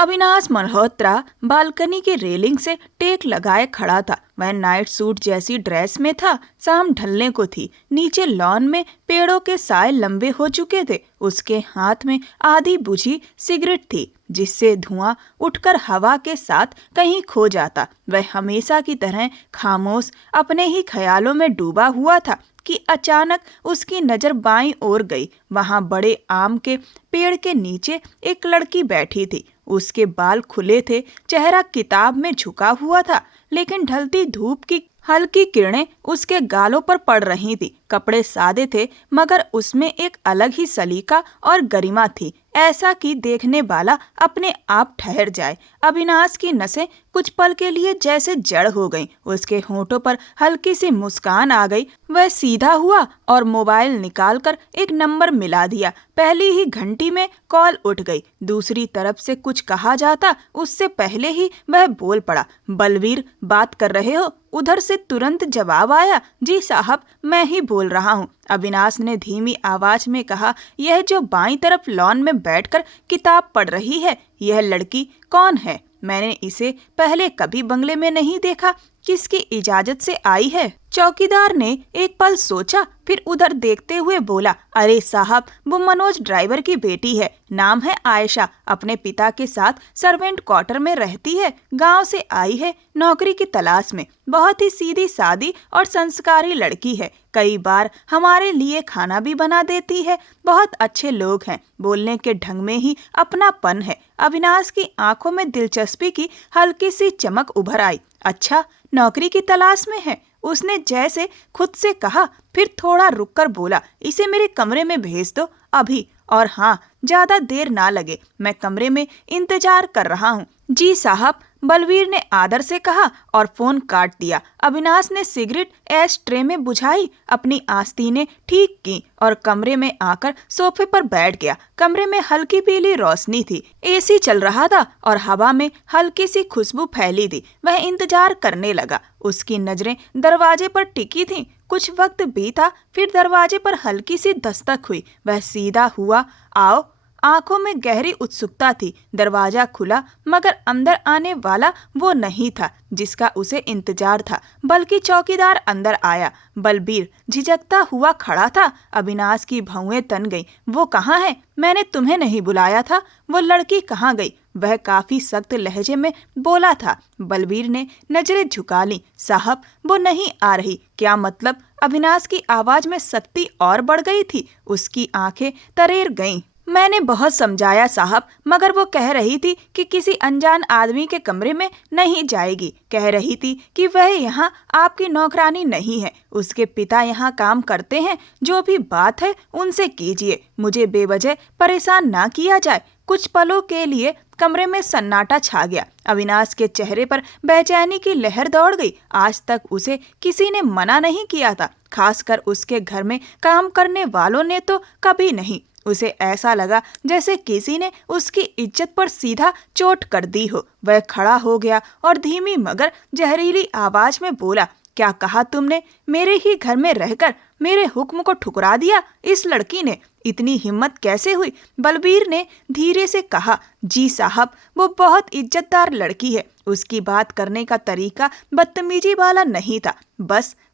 Avinash Malhotra balcony की railing से take लगाए खड़ा था। वह नाइट सूट जैसी ड्रेस में था। शाम ढलने को थी। नीचे लॉन में पेड़ों के साए लंबे हो चुके थे। उसके हाथ में आधी बुझी सिगरेट थी, जिससे धुआं उठकर हवा के साथ कहीं खो जाता। वह हमेशा की तरह खामोश अपने ही ख्यालों में डूबा हुआ था कि अचानक उसकी नज़र बाईं ओर गई। वहां बड़े आम के पेड़ के नीचे एक लड़की बैठी थी। उसके बाल खुले थे, चेहरा किताब में झुका हुआ था, लेकिन ढलती धूप की हल्की किरणें उसके गालों पर पड़ रही थी। कपड़े सादे थे, मगर उसमें एक अलग ही सलीका और गरिमा थी, ऐसा कि देखने वाला अपने आप ठहर जाए। अविनाश की नसें कुछ पल के लिए जैसे जड़ हो गईं। उसके होठों पर हल्की सी मुस्कान आ गई। वह सीधा हुआ और मोबाइल निकालकर एक नंबर मिला दिया। पहली ही घंटी में कॉल उठ गई। दूसरी तरफ से कुछ कहा जाता उससे पहले ही वह बोल पड़ा, बलवीर बात कर रहे हो? उधर से तुरंत जवाब आया, जी साहब, मैं ही बोल रहा हूँ। अविनाश ने धीमी आवाज में कहा, यह जो बाईं तरफ लॉन में बैठकर किताब पढ़ रही है, यह लड़की कौन है? मैंने इसे पहले कभी बंगले में नहीं देखा। किसकी इजाजत से आई है? चौकीदार ने एक पल सोचा, फिर उधर देखते हुए बोला, अरे साहब, वो मनोज ड्राइवर की बेटी है। नाम है आयशा। अपने पिता के साथ सर्वेंट क्वार्टर में रहती है। गांव से आई है नौकरी की तलाश में। बहुत ही सीधी सादी और संस्कारी लड़की है। कई बार हमारे लिए खाना भी बना देती है। बहुत अच्छे लोग हैं। बोलने के ढंग में ही अपनापन है। अविनाश की आंखों में दिलचस्पी की हल्की सी चमक उभर आई। अच्छा, नौकरी की तलाश में है? उसने जैसे खुद से कहा, फिर थोड़ा रुककर बोला, इसे मेरे कमरे में भेज दो अभी। और हाँ, ज्यादा देर ना लगे, मैं कमरे में इंतजार कर रहा हूँ। जी साहब, बलवीर ने आदर से कहा और फोन काट दिया। अविनाश ने सिगरेट एश ट्रे में बुझाई, अपनी आस्तीनें ठीक की और कमरे में आकर सोफे पर बैठ गया। कमरे में हल्की पीली रोशनी थी। एसी चल रहा था और हवा में हल्की सी खुशबू फैली थी। वह इंतजार करने लगा। उसकी नजरें दरवाजे पर टिकी थीं। कुछ वक्त बीता, फिर दरवाजे पर हल्की सी दस्तक हुई। वह सीधा हुआ, आओ। आंखों में गहरी उत्सुकता थी। दरवाजा खुला, मगर अंदर आने वाला वो नहीं था जिसका उसे इंतजार था, बल्कि चौकीदार अंदर आया। बलबीर झिझकता हुआ खड़ा था। अविनाश की भौंहें तन गईं। वो कहाँ है? मैंने तुम्हें नहीं बुलाया था। वो लड़की कहाँ गई? वह काफी सख्त लहजे में बोला था। बलबीर ने नजरें झुका ली। साहब, वो नहीं आ रही। क्या मतलब? अविनाश की आवाज में सख्ती और बढ़ गई थी। उसकी आंखें तरेर गईं। मैंने बहुत समझाया साहब, मगर वो कह रही थी कि किसी अनजान आदमी के कमरे में नहीं जाएगी। कह रही थी कि वह यहाँ आपकी नौकरानी नहीं है। उसके पिता यहाँ काम करते हैं। जो भी बात है उनसे कीजिए। मुझे बेवजह परेशान ना किया जाए। कुछ पलों के लिए कमरे में सन्नाटा छा गया। अविनाश के चेहरे पर बेचैनी की लहर दौड़ गई। आज तक उसे किसी ने मना नहीं किया था, खासकर उसके घर में काम करने वालों ने तो कभी नहीं। उसे ऐसा लगा जैसे किसी ने उसकी इज्जत पर सीधा चोट कर दी हो। वह खड़ा हो गया और धीमी मगर जहरीली आवाज में बोला, क्या कहा तुमने? मेरे ही घर में रहकर मेरे हुक्म को ठुकरा दिया इस लड़की ने? इतनी हिम्मत कैसे हुई? बलबीर ने धीरे से कहा, जी साहब, वो बहुत इज्जतदार लड़की है। उसकी बात करने का तरीका बदतमीजी वाला नहीं था।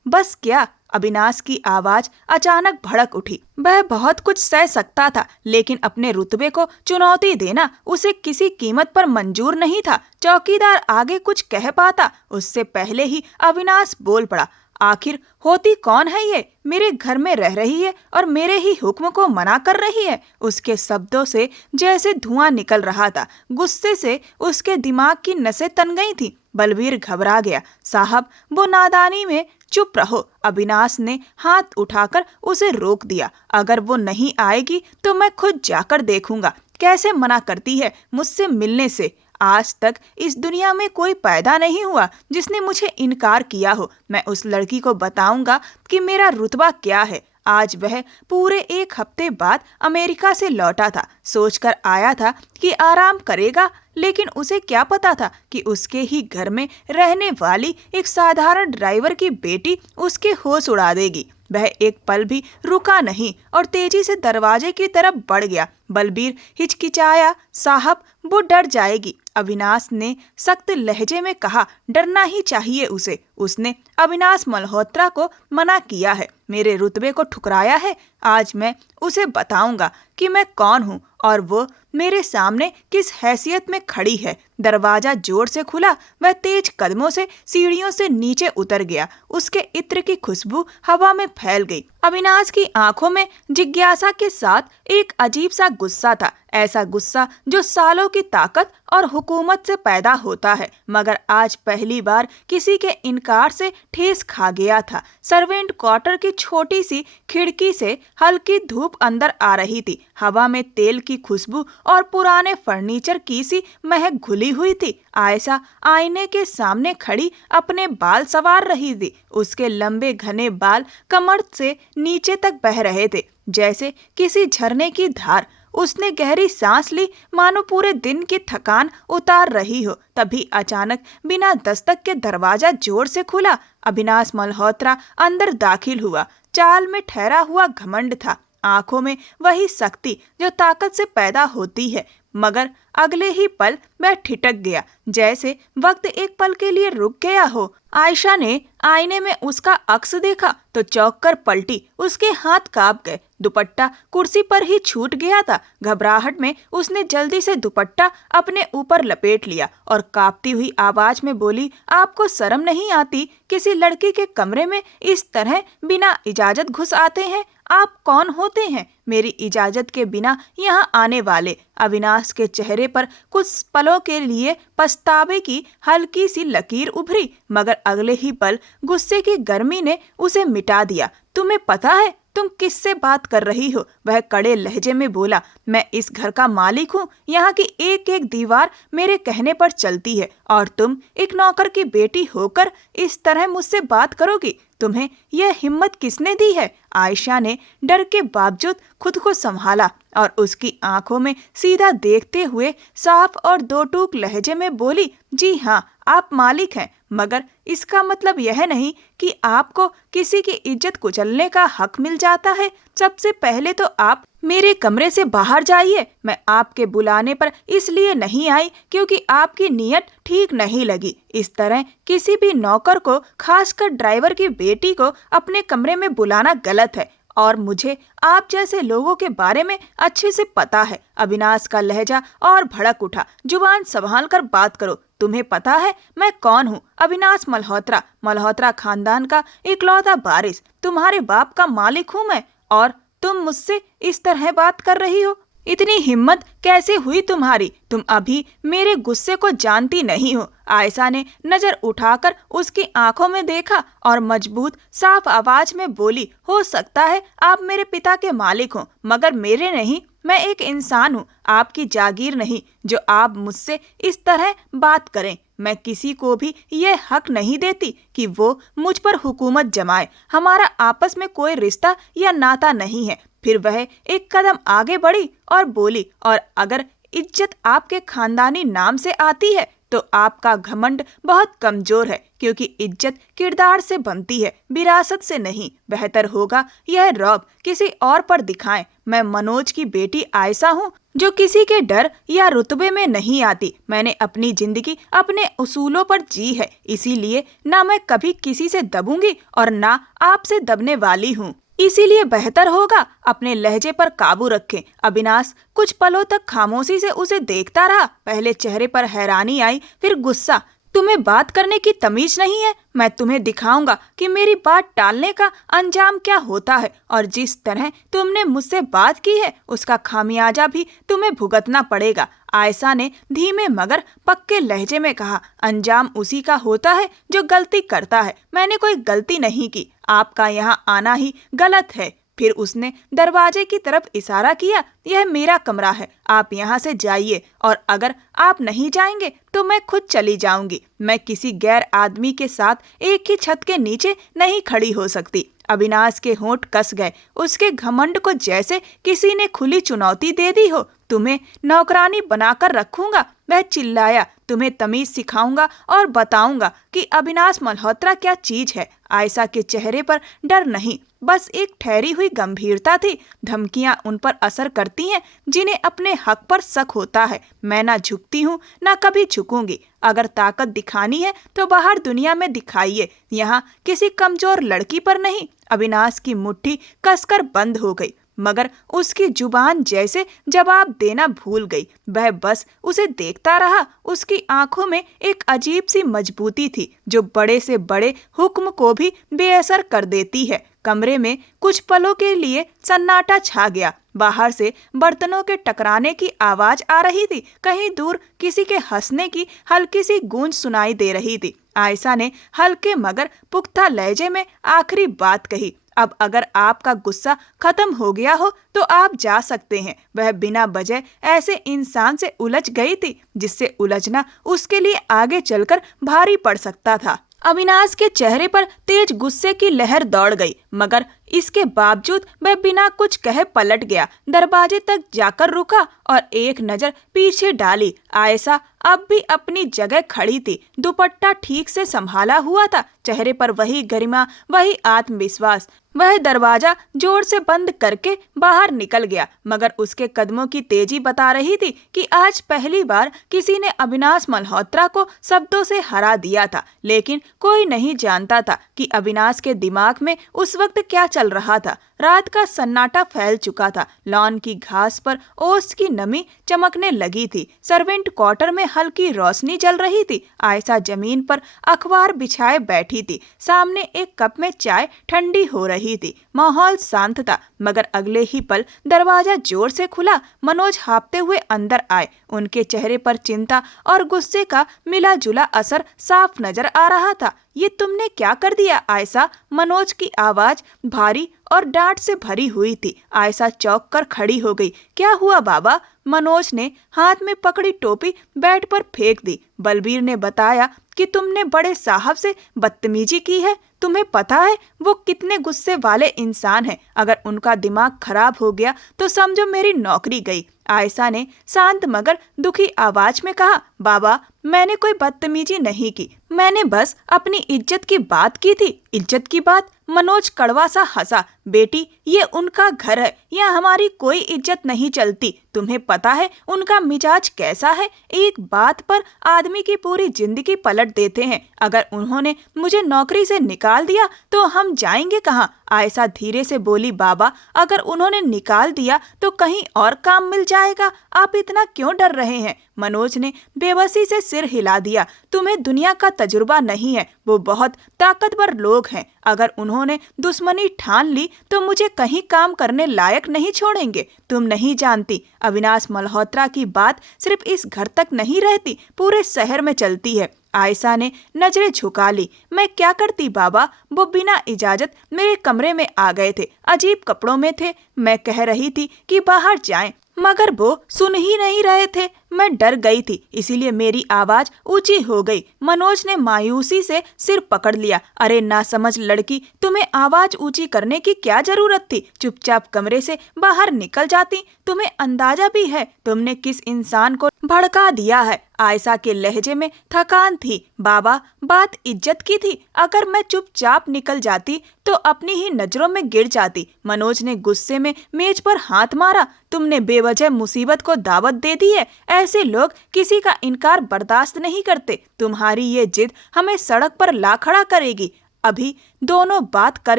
बस क्या? अविनाश की आवाज अचानक भड़क उठी। वह बहुत कुछ सह सकता था, लेकिन अपने रुतबे को चुनौती देना उसे किसी कीमत पर मंजूर नहीं था। चौकीदार आगे कुछ कह पाता उससे पहले ही अविनाश बोल पड़ा, आखिर होती कौन है ये? मेरे घर में रह रही है और मेरे ही हुक्म को मना कर रही है। उसके शब्दों से जैसे धुआं निकल रहा था। गुस्से से उसके दिमाग की नसें तन गई थी। बलवीर घबरा गया। साहब, वो नादानी में चुप रहो। अविनाश ने हाथ उठाकर उसे रोक दिया। अगर वो नहीं आएगी तो मैं खुद जाकर देखूंगा कैसे मना करती है मुझसे मिलने से। आज तक इस दुनिया में कोई पैदा नहीं हुआ जिसने मुझे इनकार किया हो। मैं उस लड़की को बताऊंगा कि मेरा रुतबा क्या है। आज वह पूरे एक हफ्ते बाद अमेरिका से लौटा था। सोचकर आया था कि आराम करेगा, लेकिन उसे क्या पता था कि उसके ही घर में रहने वाली एक साधारण ड्राइवर की बेटी उसके होश उड़ा देगी। वह एक पल भी रुका नहीं और तेजी से दरवाजे की तरफ बढ़ गया। बलबीर हिचकिचाया। साहब, वो डर जाएगी, अविनाश ने सख्त लहजे में कहा। डरना ही चाहिए उसे। उसने अविनाश मल्होत्रा को मना किया है, मेरे रुतबे को ठुकराया है। आज मैं उसे बताऊंगा कि मैं कौन हूँ और वो मेरे सामने किस हैसियत में खड़ी है। दरवाजा जोर से खुला। वह तेज कदमों से सीढ़ियों से नीचे उतर गया। उसके इत्र की खुशबू हवा में फैल गई। अविनाश की आंखों में जिज्ञासा के साथ एक अजीब सा गुस्सा था, ऐसा गुस्सा जो सालों की ताकत और हुकूमत से पैदा होता है, मगर आज पहली बार किसी के इनकार से ठेस खा गया था। सर्वेंट क्वार्टर की छोटी सी खिड़की से हल्की धूप अंदर आ रही थी। हवा में तेल की खुशबू और पुराने फर्नीचर की सी महक घुली हुई थी। आयशा आईने के सामने खड़ी अपने बाल संवार रही थी। उसके लंबे घने बाल कमर से नीचे तक बह रहे थे, जैसे किसी झरने की धार। उसने गहरी सांस ली, मानो पूरे दिन की थकान उतार रही हो। तभी अचानक बिना दस्तक के दरवाजा जोर से खुला। अविनाश मल्होत्रा अंदर दाखिल हुआ। चाल में ठहरा हुआ घमंड था, आंखों में वही शक्ति जो ताकत से पैदा होती है, मगर अगले ही पल वह ठिठक गया, जैसे वक्त एक पल के लिए रुक गया हो। आयशा ने आईने में उसका अक्स देखा तो चौंक कर पलटी। उसके हाथ कांप गए। दुपट्टा कुर्सी पर ही छूट गया था। घबराहट में उसने जल्दी से दुपट्टा अपने ऊपर लपेट लिया और कांपती हुई आवाज में बोली, आपको शर्म नहीं आती? किसी लड़की के कमरे में इस तरह बिना इजाजत घुस आते हैं? आप कौन होते हैं मेरी इजाजत के बिना यहाँ आने वाले? अविनाश के चेहरे पर कुछ पलों के लिए पछतावे की हल्की सी लकीर उभरी, मगर अगले ही पल गुस्से की गर्मी ने उसे मिटा दिया। तुम्हें पता है तुम किससे बात कर रही हो? वह कड़े लहजे में बोला। मैं इस घर का मालिक हूँ। यहाँ की एक एक दीवार मेरे कहने पर चलती है और तुम एक नौकर की बेटी होकर इस तरह मुझसे बात करोगी? तुम्हें यह हिम्मत किसने दी है? आयशा ने डर के बावजूद खुद को संभाला और उसकी आंखों में सीधा देखते हुए साफ और दो टूक लहजे में बोली, जी हाँ, आप मालिक हैं, मगर इसका मतलब यह नहीं कि आपको किसी की इज्जत कुचलने का हक मिल जाता है। सबसे पहले तो आप मेरे कमरे से बाहर जाइए। मैं आपके बुलाने पर इसलिए नहीं आई क्योंकि आपकी नीयत ठीक नहीं लगी। इस तरह किसी भी नौकर को, खासकर ड्राइवर की बेटी को, अपने कमरे में बुलाना गलत है और मुझे आप जैसे लोगों के बारे में अच्छे से पता है। अविनाश का लहजा और भड़क उठा। जुबान संभाल कर बात करो। तुम्हें पता है मैं कौन हूँ? अविनाश मल्होत्रा, मल्होत्रा खानदान का इकलौता वारिस। तुम्हारे बाप का मालिक हूँ मैं और तुम मुझसे इस तरह बात कर रही हो? इतनी हिम्मत कैसे हुई तुम्हारी? तुम अभी मेरे गुस्से को जानती नहीं हो। आयशा ने नजर उठाकर उसकी आंखों में देखा और मजबूत साफ आवाज में बोली, हो सकता है आप मेरे पिता के मालिक हो, मगर मेरे नहीं। मैं एक इंसान हूँ, आपकी जागीर नहीं, जो आप मुझसे इस तरह बात करें। मैं किसी को भी यह हक नहीं देती कि वो मुझ पर हुकूमत जमाए। हमारा आपस में कोई रिश्ता या नाता नहीं है। फिर वह एक कदम आगे बढ़ी और बोली, और अगर इज्जत आपके खानदानी नाम से आती है तो आपका घमंड बहुत कमजोर है, क्योंकि इज्जत किरदार से बनती है, विरासत से नहीं। बेहतर होगा यह रौब किसी और पर दिखाएं। मैं मनोज की बेटी आयशा हूँ, जो किसी के डर या रुतबे में नहीं आती। मैंने अपनी जिंदगी अपने उसूलों पर जी है, इसीलिए ना मैं कभी किसी से दबूंगी और ना आपसे दबने वाली हूँ। इसीलिए बेहतर होगा अपने लहजे पर काबू रखें। अविनाश कुछ पलों तक खामोशी से उसे देखता रहा। पहले चेहरे पर हैरानी आई, फिर गुस्सा। तुम्हें बात करने की तमीज नहीं है? मैं तुम्हें दिखाऊंगा कि मेरी बात टालने का अंजाम क्या होता है, और जिस तरह तुमने मुझसे बात की है उसका खामियाजा भी तुम्हें भुगतना पड़ेगा। आयशा ने धीमे मगर पक्के लहजे में कहा, अंजाम उसी का होता है जो गलती करता है। मैंने कोई गलती नहीं की, आपका यहाँ आना ही गलत है। फिर उसने दरवाजे की तरफ इशारा किया, यह मेरा कमरा है, आप यहाँ से जाइए, और अगर आप नहीं जाएंगे तो मैं खुद चली जाऊंगी। मैं किसी गैर आदमी के साथ एक ही छत के नीचे नहीं खड़ी हो सकती। अविनाश के होंठ कस गए। उसके घमंड को जैसे किसी ने खुली चुनौती दे दी हो। तुम्हें नौकरानी बनाकर रखूंगा, वह चिल्लाया, तुम्हें तमीज सिखाऊंगा और बताऊंगा कि अविनाश मल्होत्रा क्या चीज है। आयशा के चेहरे पर डर नहीं, बस एक ठहरी हुई गंभीरता थी। धमकियां उन पर असर करती हैं जिन्हें अपने हक पर शक होता है। मैं ना झुकती हूँ ना कभी झुकूंगी। अगर ताकत दिखानी है तो बाहर दुनिया में दिखाइए, यहाँ किसी कमजोर लड़की पर नहीं। अविनाश की मुट्ठी कसकर बंद हो गई, मगर उसकी जुबान जैसे जवाब देना भूल गई। वह बस उसे देखता रहा। उसकी आंखों में एक अजीब सी मजबूती थी जो बड़े से बड़े हुक्म को भी बेअसर कर देती है। कमरे में कुछ पलों के लिए सन्नाटा छा गया। बाहर से बर्तनों के टकराने की आवाज आ रही थी। कहीं दूर किसी के हंसने की हल्की सी गूंज सुनाई दे रही थी। आयशा ने हल्के मगर पुख्ता लहजे में आखिरी बात कही, अब अगर आपका गुस्सा खत्म हो गया हो तो आप जा सकते हैं। वह बिना वजह ऐसे इंसान से उलझ गई थी जिससे उलझना उसके लिए आगे चलकर भारी पड़ सकता था। अविनाश के चेहरे पर तेज गुस्से की लहर दौड़ गई, मगर इसके बावजूद वह बिना कुछ कहे पलट गया। दरवाजे तक जाकर रुका और एक नजर पीछे डाली। आयशा अब भी अपनी जगह खड़ी थी। दुपट्टा ठीक से संभाला हुआ था, चेहरे पर वही गरिमा, वही आत्मविश्वास। वह दरवाजा जोर से बंद करके बाहर निकल गया, मगर उसके कदमों की तेजी बता रही थी कि आज पहली बार किसी ने अविनाश मल्होत्रा को शब्दों से हरा दिया था। लेकिन कोई नहीं जानता था कि अविनाश के दिमाग में उस वक्त क्या चल रहा था। रात का सन्नाटा फैल चुका था। लॉन की घास पर ओस की नमी चमकने लगी थी। सर्वेंट क्वार्टर में हल्की रोशनी जल रही थी। आयशा जमीन पर अखबार बिछाए बैठी थी। सामने एक कप में चाय ठंडी हो रही थी। माहौल शांत था, मगर अगले ही पल दरवाजा जोर से खुला। मनोज हाँफते हुए अंदर आए। उनके चेहरे पर चिंता और गुस्से का मिला जुला असर साफ नजर आ रहा था। ये तुमने क्या कर दिया आयशा? मनोज की आवाज भारी और डांट से भरी हुई थी। आयशा चौंक कर खड़ी हो गई। क्या हुआ बाबा? मनोज ने हाथ में पकड़ी टोपी बेड पर फेंक दी। बलबीर ने बताया कि तुमने बड़े साहब से बदतमीजी की है। तुम्हें पता है वो कितने गुस्से वाले इंसान हैं। अगर उनका दिमाग खराब हो गया तो समझो मेरी नौकरी गई। आयशा ने शांत मगर दुखी आवाज में कहा, बाबा मैंने कोई बदतमीजी नहीं की, मैंने बस अपनी इज्जत की बात की थी। इज्जत की बात? मनोज कड़वा सा हंसा। बेटी ये उनका घर है, यहाँ हमारी कोई इज्जत नहीं चलती। तुम्हें पता है उनका मिजाज कैसा है? एक बात पर आदमी की पूरी जिंदगी पलट देते हैं। अगर उन्होंने मुझे नौकरी से निकाल दिया तो हम जाएंगे कहाँ? आयशा धीरे से बोली, बाबा अगर उन्होंने निकाल दिया तो कहीं और काम मिल जाएगा। आप इतना क्यों डर रहे हैं? मनोज ने बेबसी से सिर हिला दिया। तुम्हें दुनिया का तजुर्बा नहीं है। वो बहुत ताकतवर लोग हैं। अगर उन्होंने दुश्मनी ठान ली तो मुझे कहीं काम करने लायक नहीं छोड़ेंगे। तुम नहीं जानती, अविनाश मल्होत्रा की बात सिर्फ इस घर तक नहीं रहती, पूरे शहर में चलती है। आयशा ने नजरें झुका ली। मैं क्या करती बाबा? वो बिना इजाजत मेरे कमरे में आ गए थे, अजीब कपड़ों में थे। मैं कह रही थी कि बाहर जाएं, मगर वो सुन ही नहीं रहे थे। मैं डर गई थी, इसीलिए मेरी आवाज ऊंची हो गई। मनोज ने मायूसी से सिर पकड़ लिया। अरे नासमझ लड़की, तुम्हें आवाज ऊंची करने की क्या जरूरत थी? चुपचाप कमरे से बाहर निकल जाती। तुम्हें अंदाजा भी है तुमने किस इंसान को भड़का दिया है? आयशा के लहजे में थकान थी। बाबा बात इज्जत की थी। अगर मैं चुपचाप निकल जाती तो अपनी ही नजरों में गिर जाती। मनोज ने गुस्से में मेज पर हाथ मारा। तुमने बेवजह मुसीबत को दावत दे दी है। ऐसे लोग किसी का इनकार बर्दाश्त नहीं करते। तुम्हारी ये जिद हमें सड़क पर ला खड़ा करेगी। अभी दोनों बात कर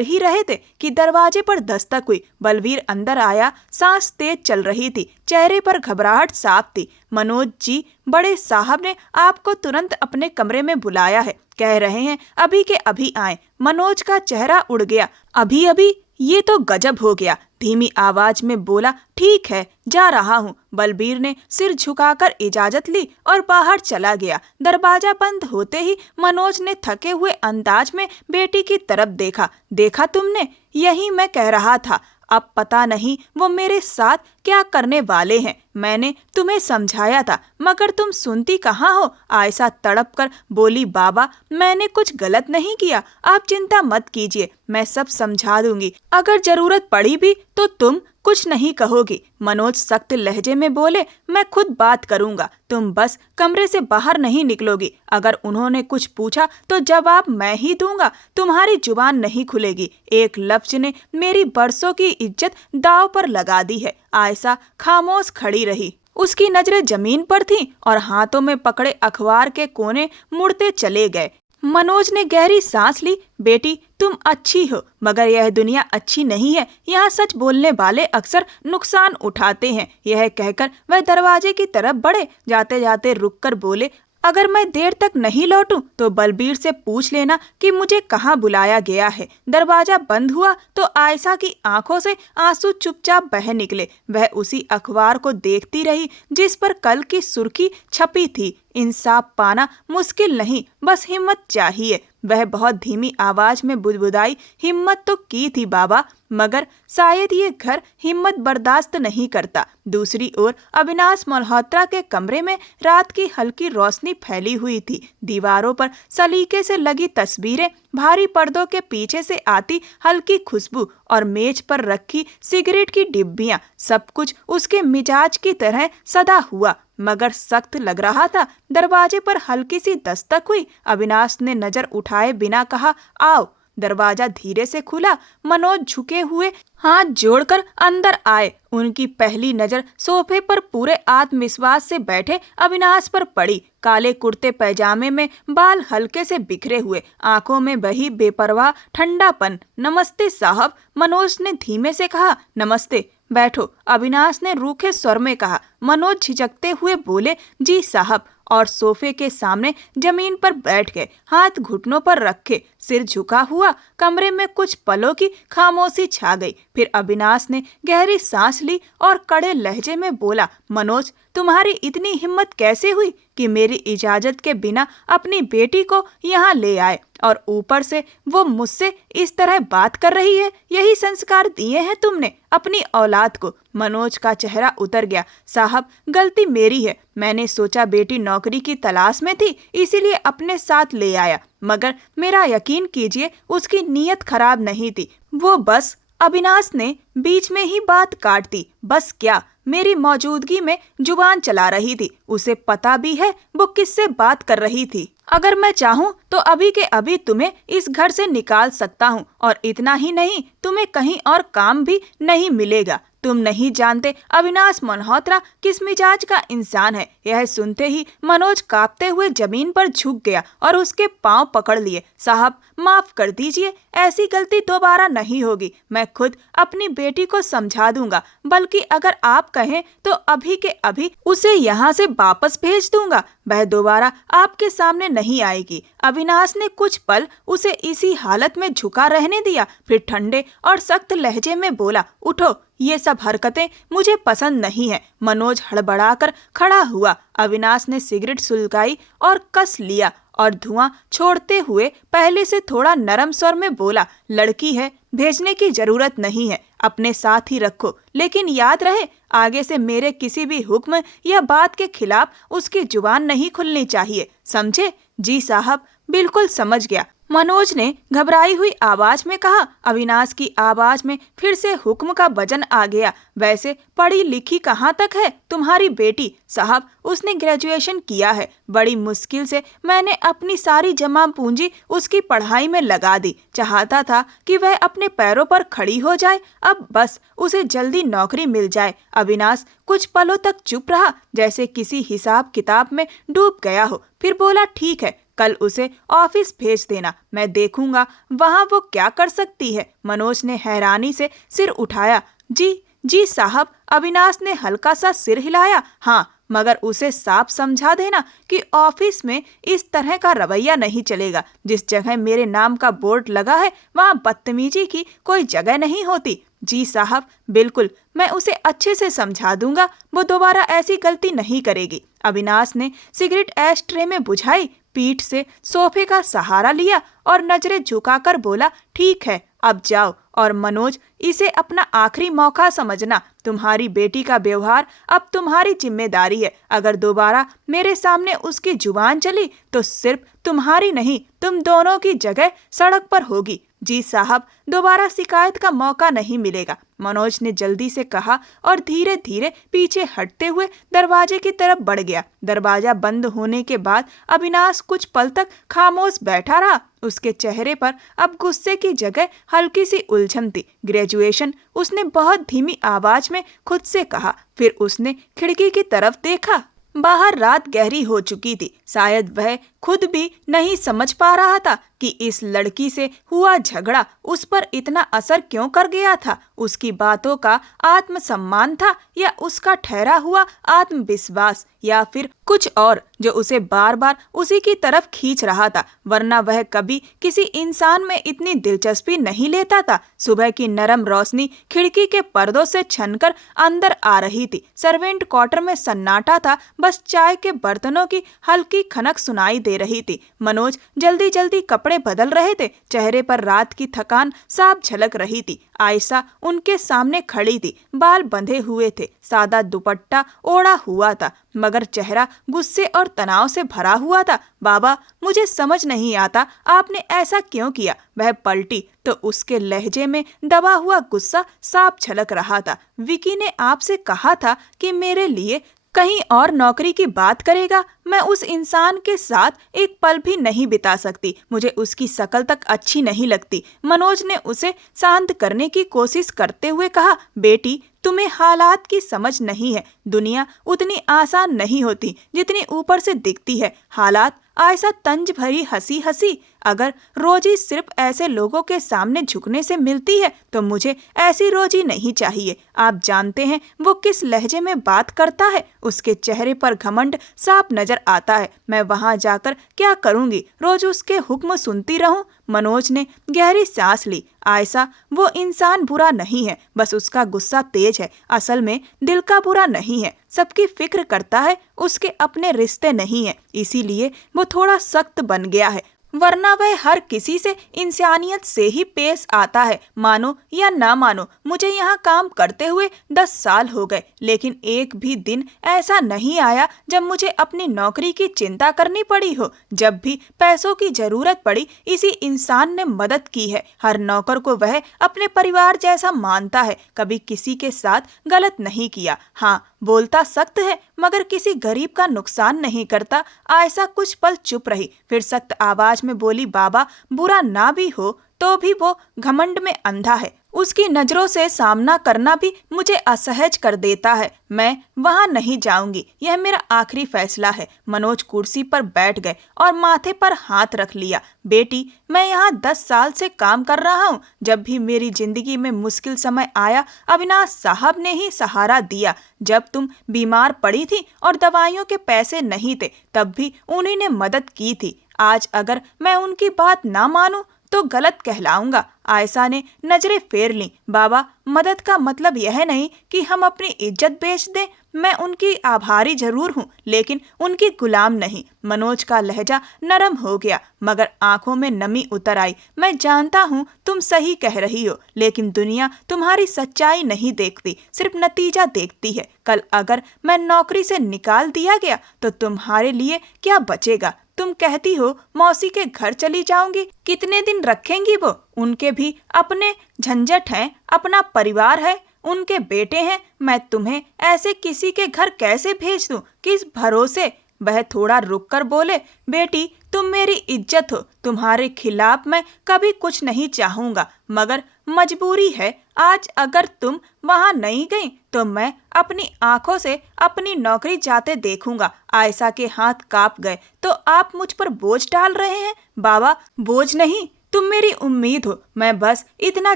ही रहे थे कि दरवाजे पर दस्तक हुई। बलवीर अंदर आया। सांस तेज चल रही थी, चेहरे पर घबराहट साफ थी। मनोज जी, बड़े साहब ने आपको तुरंत अपने कमरे में बुलाया है। कह रहे हैं अभी के अभी आए। मनोज का चेहरा उड़ गया। अभी अभी? ये तो गजब हो गया। धीमी आवाज में बोला, ठीक है जा रहा हूँ। बलबीर ने सिर झुकाकर इजाजत ली और बाहर चला गया। दरवाजा बंद होते ही मनोज ने थके हुए अंदाज में बेटी की तरफ देखा। देखा तुमने? यही मैं कह रहा था। अब पता नहीं वो मेरे साथ क्या करने वाले हैं। मैंने तुम्हें समझाया था मगर तुम सुनती कहाँ हो? आयशा तड़प कर बोली, बाबा मैंने कुछ गलत नहीं किया। आप चिंता मत कीजिए, मैं सब समझा दूंगी। अगर जरूरत पड़ी भी तो तुम कुछ नहीं कहोगी? मनोज सख्त लहजे में बोले। मैं खुद बात करूंगा, तुम बस कमरे से बाहर नहीं निकलोगी। अगर उन्होंने कुछ पूछा तो जवाब मैं ही दूंगा, तुम्हारी जुबान नहीं खुलेगी। एक लफ्ज ने मेरी बरसों की इज्जत दांव पर लगा दी है। आयशा खामोश खड़ी रही। उसकी नजरें जमीन पर थीं और हाथों में पकड़े अखबार के कोने मुड़ते चले गए। मनोज ने गहरी सांस ली। बेटी, तुम अच्छी हो, मगर यह दुनिया अच्छी नहीं है। यहाँ सच बोलने वाले अक्सर नुकसान उठाते हैं। यह कहकर वह दरवाजे की तरफ बढ़े। जाते जाते रुककर बोले, अगर मैं देर तक नहीं लौटूं तो बलबीर से पूछ लेना कि मुझे कहाँ बुलाया गया है। दरवाजा बंद हुआ तो आयशा की आंखों से आंसू चुपचाप बह निकले। वह उसी अखबार को देखती रही जिस पर कल की सुर्खी छपी थी। इंसाफ पाना मुश्किल नहीं, बस हिम्मत चाहिए। वह बहुत धीमी आवाज में बुदबुदाई, हिम्मत तो की थी बाबा, मगर शायद ये घर हिम्मत बर्दाश्त नहीं करता। दूसरी ओर अविनाश मल्होत्रा के कमरे में रात की हल्की रोशनी फैली हुई थी। दीवारों पर सलीके से लगी तस्वीरें, भारी पर्दों के पीछे से आती हल्की खुशबू और मेज पर रखी सिगरेट की डिब्बियां, सब कुछ उसके मिजाज की तरह सदा हुआ मगर सख्त लग रहा था। दरवाजे पर हल्की सी दस्तक हुई। अविनाश ने नजर उठाए बिना कहा, आओ। दरवाजा धीरे से खुला। मनोज झुके हुए हाथ जोड़कर अंदर आए। उनकी पहली नजर सोफे पर पूरे आत्मविश्वास से बैठे अविनाश पर पड़ी। काले कुर्ते पैजामे में बाल हल्के से बिखरे हुए, आंखों में बही बेपरवाह ठंडापन। नमस्ते साहब, मनोज ने धीमे से कहा। नमस्ते, बैठो, अविनाश ने रूखे स्वर में कहा। मनोज झिझकते हुए बोले, जी साहब, और सोफे के सामने जमीन पर बैठ गए, हाथ घुटनों पर रखे, सिर झुका हुआ। कमरे में कुछ पलों की खामोशी छा गई। फिर अविनाश ने गहरी सांस ली और कड़े लहजे में बोला, मनोज, तुम्हारी इतनी हिम्मत कैसे हुई कि मेरी इजाजत के बिना अपनी बेटी को यहाँ ले आए, और ऊपर से वो मुझसे इस तरह बात कर रही है? यही संस्कार दिए हैं तुमने अपनी औलाद को? मनोज का चेहरा उतर गया। साहब, गलती मेरी है। मैंने सोचा बेटी नौकरी की तलाश में थी, इसीलिए अपने साथ ले आया, मगर मेरा यकीन कीजिए उसकी नीयत खराब नहीं थी। वो बस, अविनाश ने बीच में ही बात काट दी, बस क्या, मेरी मौजूदगी में जुबान चला रही थी। उसे पता भी है वो किससे बात कर रही थी। अगर मैं चाहूँ तो अभी के अभी तुम्हें इस घर से निकाल सकता हूँ, और इतना ही नहीं, तुम्हें कहीं और काम भी नहीं मिलेगा। तुम नहीं जानते अविनाश मल्होत्रा किस मिजाज का इंसान है। यह सुनते ही मनोज कांपते हुए जमीन पर झुक गया और उसके पांव पकड़ लिए। साहब, माफ कर दीजिए, ऐसी गलती दोबारा नहीं होगी। मैं खुद अपनी बेटी को समझा दूंगा, बल्कि अगर आप कहें तो अभी के अभी उसे यहाँ से वापस भेज दूंगा। वह दोबारा आपके सामने नहीं आएगी। अविनाश ने कुछ पल उसे इसी हालत में झुका रहने दिया, फिर ठंडे और सख्त लहजे में बोला, उठो, ये सब हरकतें मुझे पसंद नहीं है। मनोज हड़बड़ाकर खड़ा हुआ। अविनाश ने सिगरेट सुलगाई और कस लिया और धुआं छोड़ते हुए पहले से थोड़ा नरम स्वर में बोला, लड़की है, भेजने की जरूरत नहीं है, अपने साथ ही रखो, लेकिन याद रहे, आगे से मेरे किसी भी हुक्म या बात के खिलाफ उसकी जुबान नहीं खुलनी चाहिए, समझे? जी साहब, बिल्कुल समझ गया, मनोज ने घबराई हुई आवाज में कहा। अविनाश की आवाज में फिर से हुक्म का वजन आ गया। वैसे पढ़ी लिखी कहाँ तक है तुम्हारी बेटी? साहब, उसने ग्रेजुएशन किया है। बड़ी मुश्किल से मैंने अपनी सारी जमा पूंजी उसकी पढ़ाई में लगा दी। चाहता था कि वह अपने पैरों पर खड़ी हो जाए, अब बस उसे जल्दी नौकरी मिल जाए। अविनाश कुछ पलों तक चुप रहा, जैसे किसी हिसाब किताब में डूब गया हो। फिर बोला, ठीक है, कल उसे ऑफिस भेज देना, मैं देखूंगा वहां वो क्या कर सकती है। मनोज ने हैरानी से सिर उठाया। जी साहब। अविनाश ने हल्का सा सिर हिलाया। हाँ, मगर उसे साफ समझा देना कि ऑफिस में इस तरह का रवैया नहीं चलेगा। जिस जगह मेरे नाम का बोर्ड लगा है वहां बदतमीजी की कोई जगह नहीं होती। जी साहब, बिल्कुल, मैं उसे अच्छे से समझा दूंगा, वो दोबारा ऐसी गलती नहीं करेगी। अविनाश ने सिगरेट एश ट्रे में बुझाई, पीठ से सोफे का सहारा लिया और नजरें झुकाकर बोला, ठीक है, अब जाओ। और मनोज, इसे अपना आखिरी मौका समझना। तुम्हारी बेटी का व्यवहार अब तुम्हारी जिम्मेदारी है। अगर दोबारा मेरे सामने उसकी जुबान चली तो सिर्फ तुम्हारी नहीं, तुम दोनों की जगह सड़क पर होगी। जी साहब, दोबारा शिकायत का मौका नहीं मिलेगा, मनोज ने जल्दी से कहा और धीरे धीरे पीछे हटते हुए दरवाजे की तरफ बढ़ गया। दरवाजा बंद होने के बाद अविनाश कुछ पल तक खामोश बैठा रहा। उसके चेहरे पर अब गुस्से की जगह हल्की सी उलझन थी। ग्रेजुएशन, उसने बहुत धीमी आवाज में खुद से कहा। फिर उसने खिड़की की तरफ देखा। बाहर रात गहरी हो चुकी थी। शायद वह खुद भी नहीं समझ पा रहा था कि इस लड़की से हुआ झगड़ा उस पर इतना असर क्यों कर गया था। उसकी बातों का आत्मसम्मान था या उसका ठहरा हुआ आत्मविश्वास, या फिर कुछ और जो उसे बार बार उसी की तरफ खींच रहा था, वरना वह कभी किसी इंसान में इतनी दिलचस्पी नहीं लेता था। सुबह की नरम रोशनी खिड़की के पर्दों से छनकर अंदर आ रही थी। सर्वेंट क्वार्टर में सन्नाटा था, बस चाय के बर्तनों की हल्की खनक सुनाई दे रही थी। मनोज जल्दी जल्दी कपड़े बदल रहे थे। चेहरे पर रात की थकान साफ झलक रही थी। आयशा उनके सामने खड़ी थी। बाल बंधे हुए थे, सादा दुपट्टा ओढ़ा हुआ था, मगर चेहरा गुस्से और तनाव से भरा हुआ था। बाबा, मुझे समझ नहीं आता आपने ऐसा क्यों किया। वह पलटी तो उसके लहजे में दबा हुआ गुस्सा साफ झलक रहा था। विकी ने आपसे कहा था कि मेरे लिए कहीं और नौकरी की बात करेगा। मैं उस इंसान के साथ एक पल भी नहीं बिता सकती। मुझे उसकी शक्ल तक अच्छी नहीं लगती। मनोज ने उसे शांत करने की कोशिश करते हुए कहा, बेटी, तुम्हें हालात की समझ नहीं है। दुनिया उतनी आसान नहीं होती जितनी ऊपर से दिखती है। हालात, आयशा तंज भरी हंसी हंसी, अगर रोजी सिर्फ ऐसे लोगों के सामने झुकने से मिलती है तो मुझे ऐसी रोजी नहीं चाहिए। आप जानते हैं वो किस लहजे में बात करता है। उसके चेहरे पर घमंड साफ नजर आता है। मैं वहां जाकर क्या करूंगी? रोज उसके हुक्म सुनती रहूं? मनोज ने गहरी सांस ली। आयशा, वो इंसान बुरा नहीं है, बस उसका गुस्सा तेज है। असल में दिल का बुरा नहीं है, सबकी फिक्र करता है, उसके अपने रिश्ते नहीं है, इसीलिए वो थोड़ा सख्त बन गया है, वरना वह हर किसी से इंसानियत से ही पेश आता है। मानो या ना मानो, मुझे यहाँ काम करते हुए 10 साल हो गए, लेकिन एक भी दिन ऐसा नहीं आया जब मुझे अपनी नौकरी की चिंता करनी पड़ी हो। जब भी पैसों की जरूरत पड़ी, इसी इंसान ने मदद की है। हर नौकर को वह अपने परिवार जैसा मानता है, कभी किसी के साथ गलत नहीं किया। हाँ, बोलता सख्त है, मगर किसी गरीब का नुकसान नहीं करता। आयशा कुछ पल चुप रही, फिर सख्त आवाज में बोली, बाबा, बुरा ना भी हो तो भी वो घमंड में अंधा है। उसकी नजरों से सामना करना भी मुझे असहज कर देता है। मैं वहां नहीं जाऊंगी, यह मेरा आखिरी फैसला है। मनोज कुर्सी पर बैठ गए और माथे पर हाथ रख लिया। बेटी, मैं यहाँ 10 साल से काम कर रहा हूँ। जब भी मेरी जिंदगी में मुश्किल समय आया, अविनाश साहब ने ही सहारा दिया। जब तुम बीमार पड़ी थी और दवाइयों के पैसे नहीं थे, तब भी उन्हीं ने मदद की थी। आज अगर मैं उनकी बात ना मानूं तो गलत कहलाऊंगा। आयशा ने नजरें फेर लीं। बाबा, मदद का मतलब यह नहीं कि हम अपनी इज्जत बेच दें। मैं उनकी आभारी जरूर हूँ, लेकिन उनकी गुलाम नहीं। मनोज का लहजा नरम हो गया, मगर आंखों में नमी उतर आई। मैं जानता हूँ तुम सही कह रही हो, लेकिन दुनिया तुम्हारी सच्चाई नहीं देखती, सिर्फ नतीजा देखती है। कल अगर मैं नौकरी से निकाल दिया गया तो तुम्हारे लिए क्या बचेगा? तुम कहती हो मौसी के घर चली जाऊंगी, कितने दिन रखेंगी वो? उनके भी अपने झंझट हैं, अपना परिवार है, उनके बेटे हैं। मैं तुम्हें ऐसे किसी के घर कैसे भेज दूं? किस भरोसे? वह थोड़ा रुककर बोले, बेटी, तुम मेरी इज्जत हो, तुम्हारे खिलाफ मैं कभी कुछ नहीं चाहूंगा, मगर मजबूरी है। आज अगर तुम वहां नहीं गई तो मैं अपनी आंखों से अपनी नौकरी जाते देखूंगा। आयशा के हाथ कांप गए। तो आप मुझ पर बोझ डाल रहे हैं? बाबा, बोझ नहीं, तुम मेरी उम्मीद हो। मैं बस इतना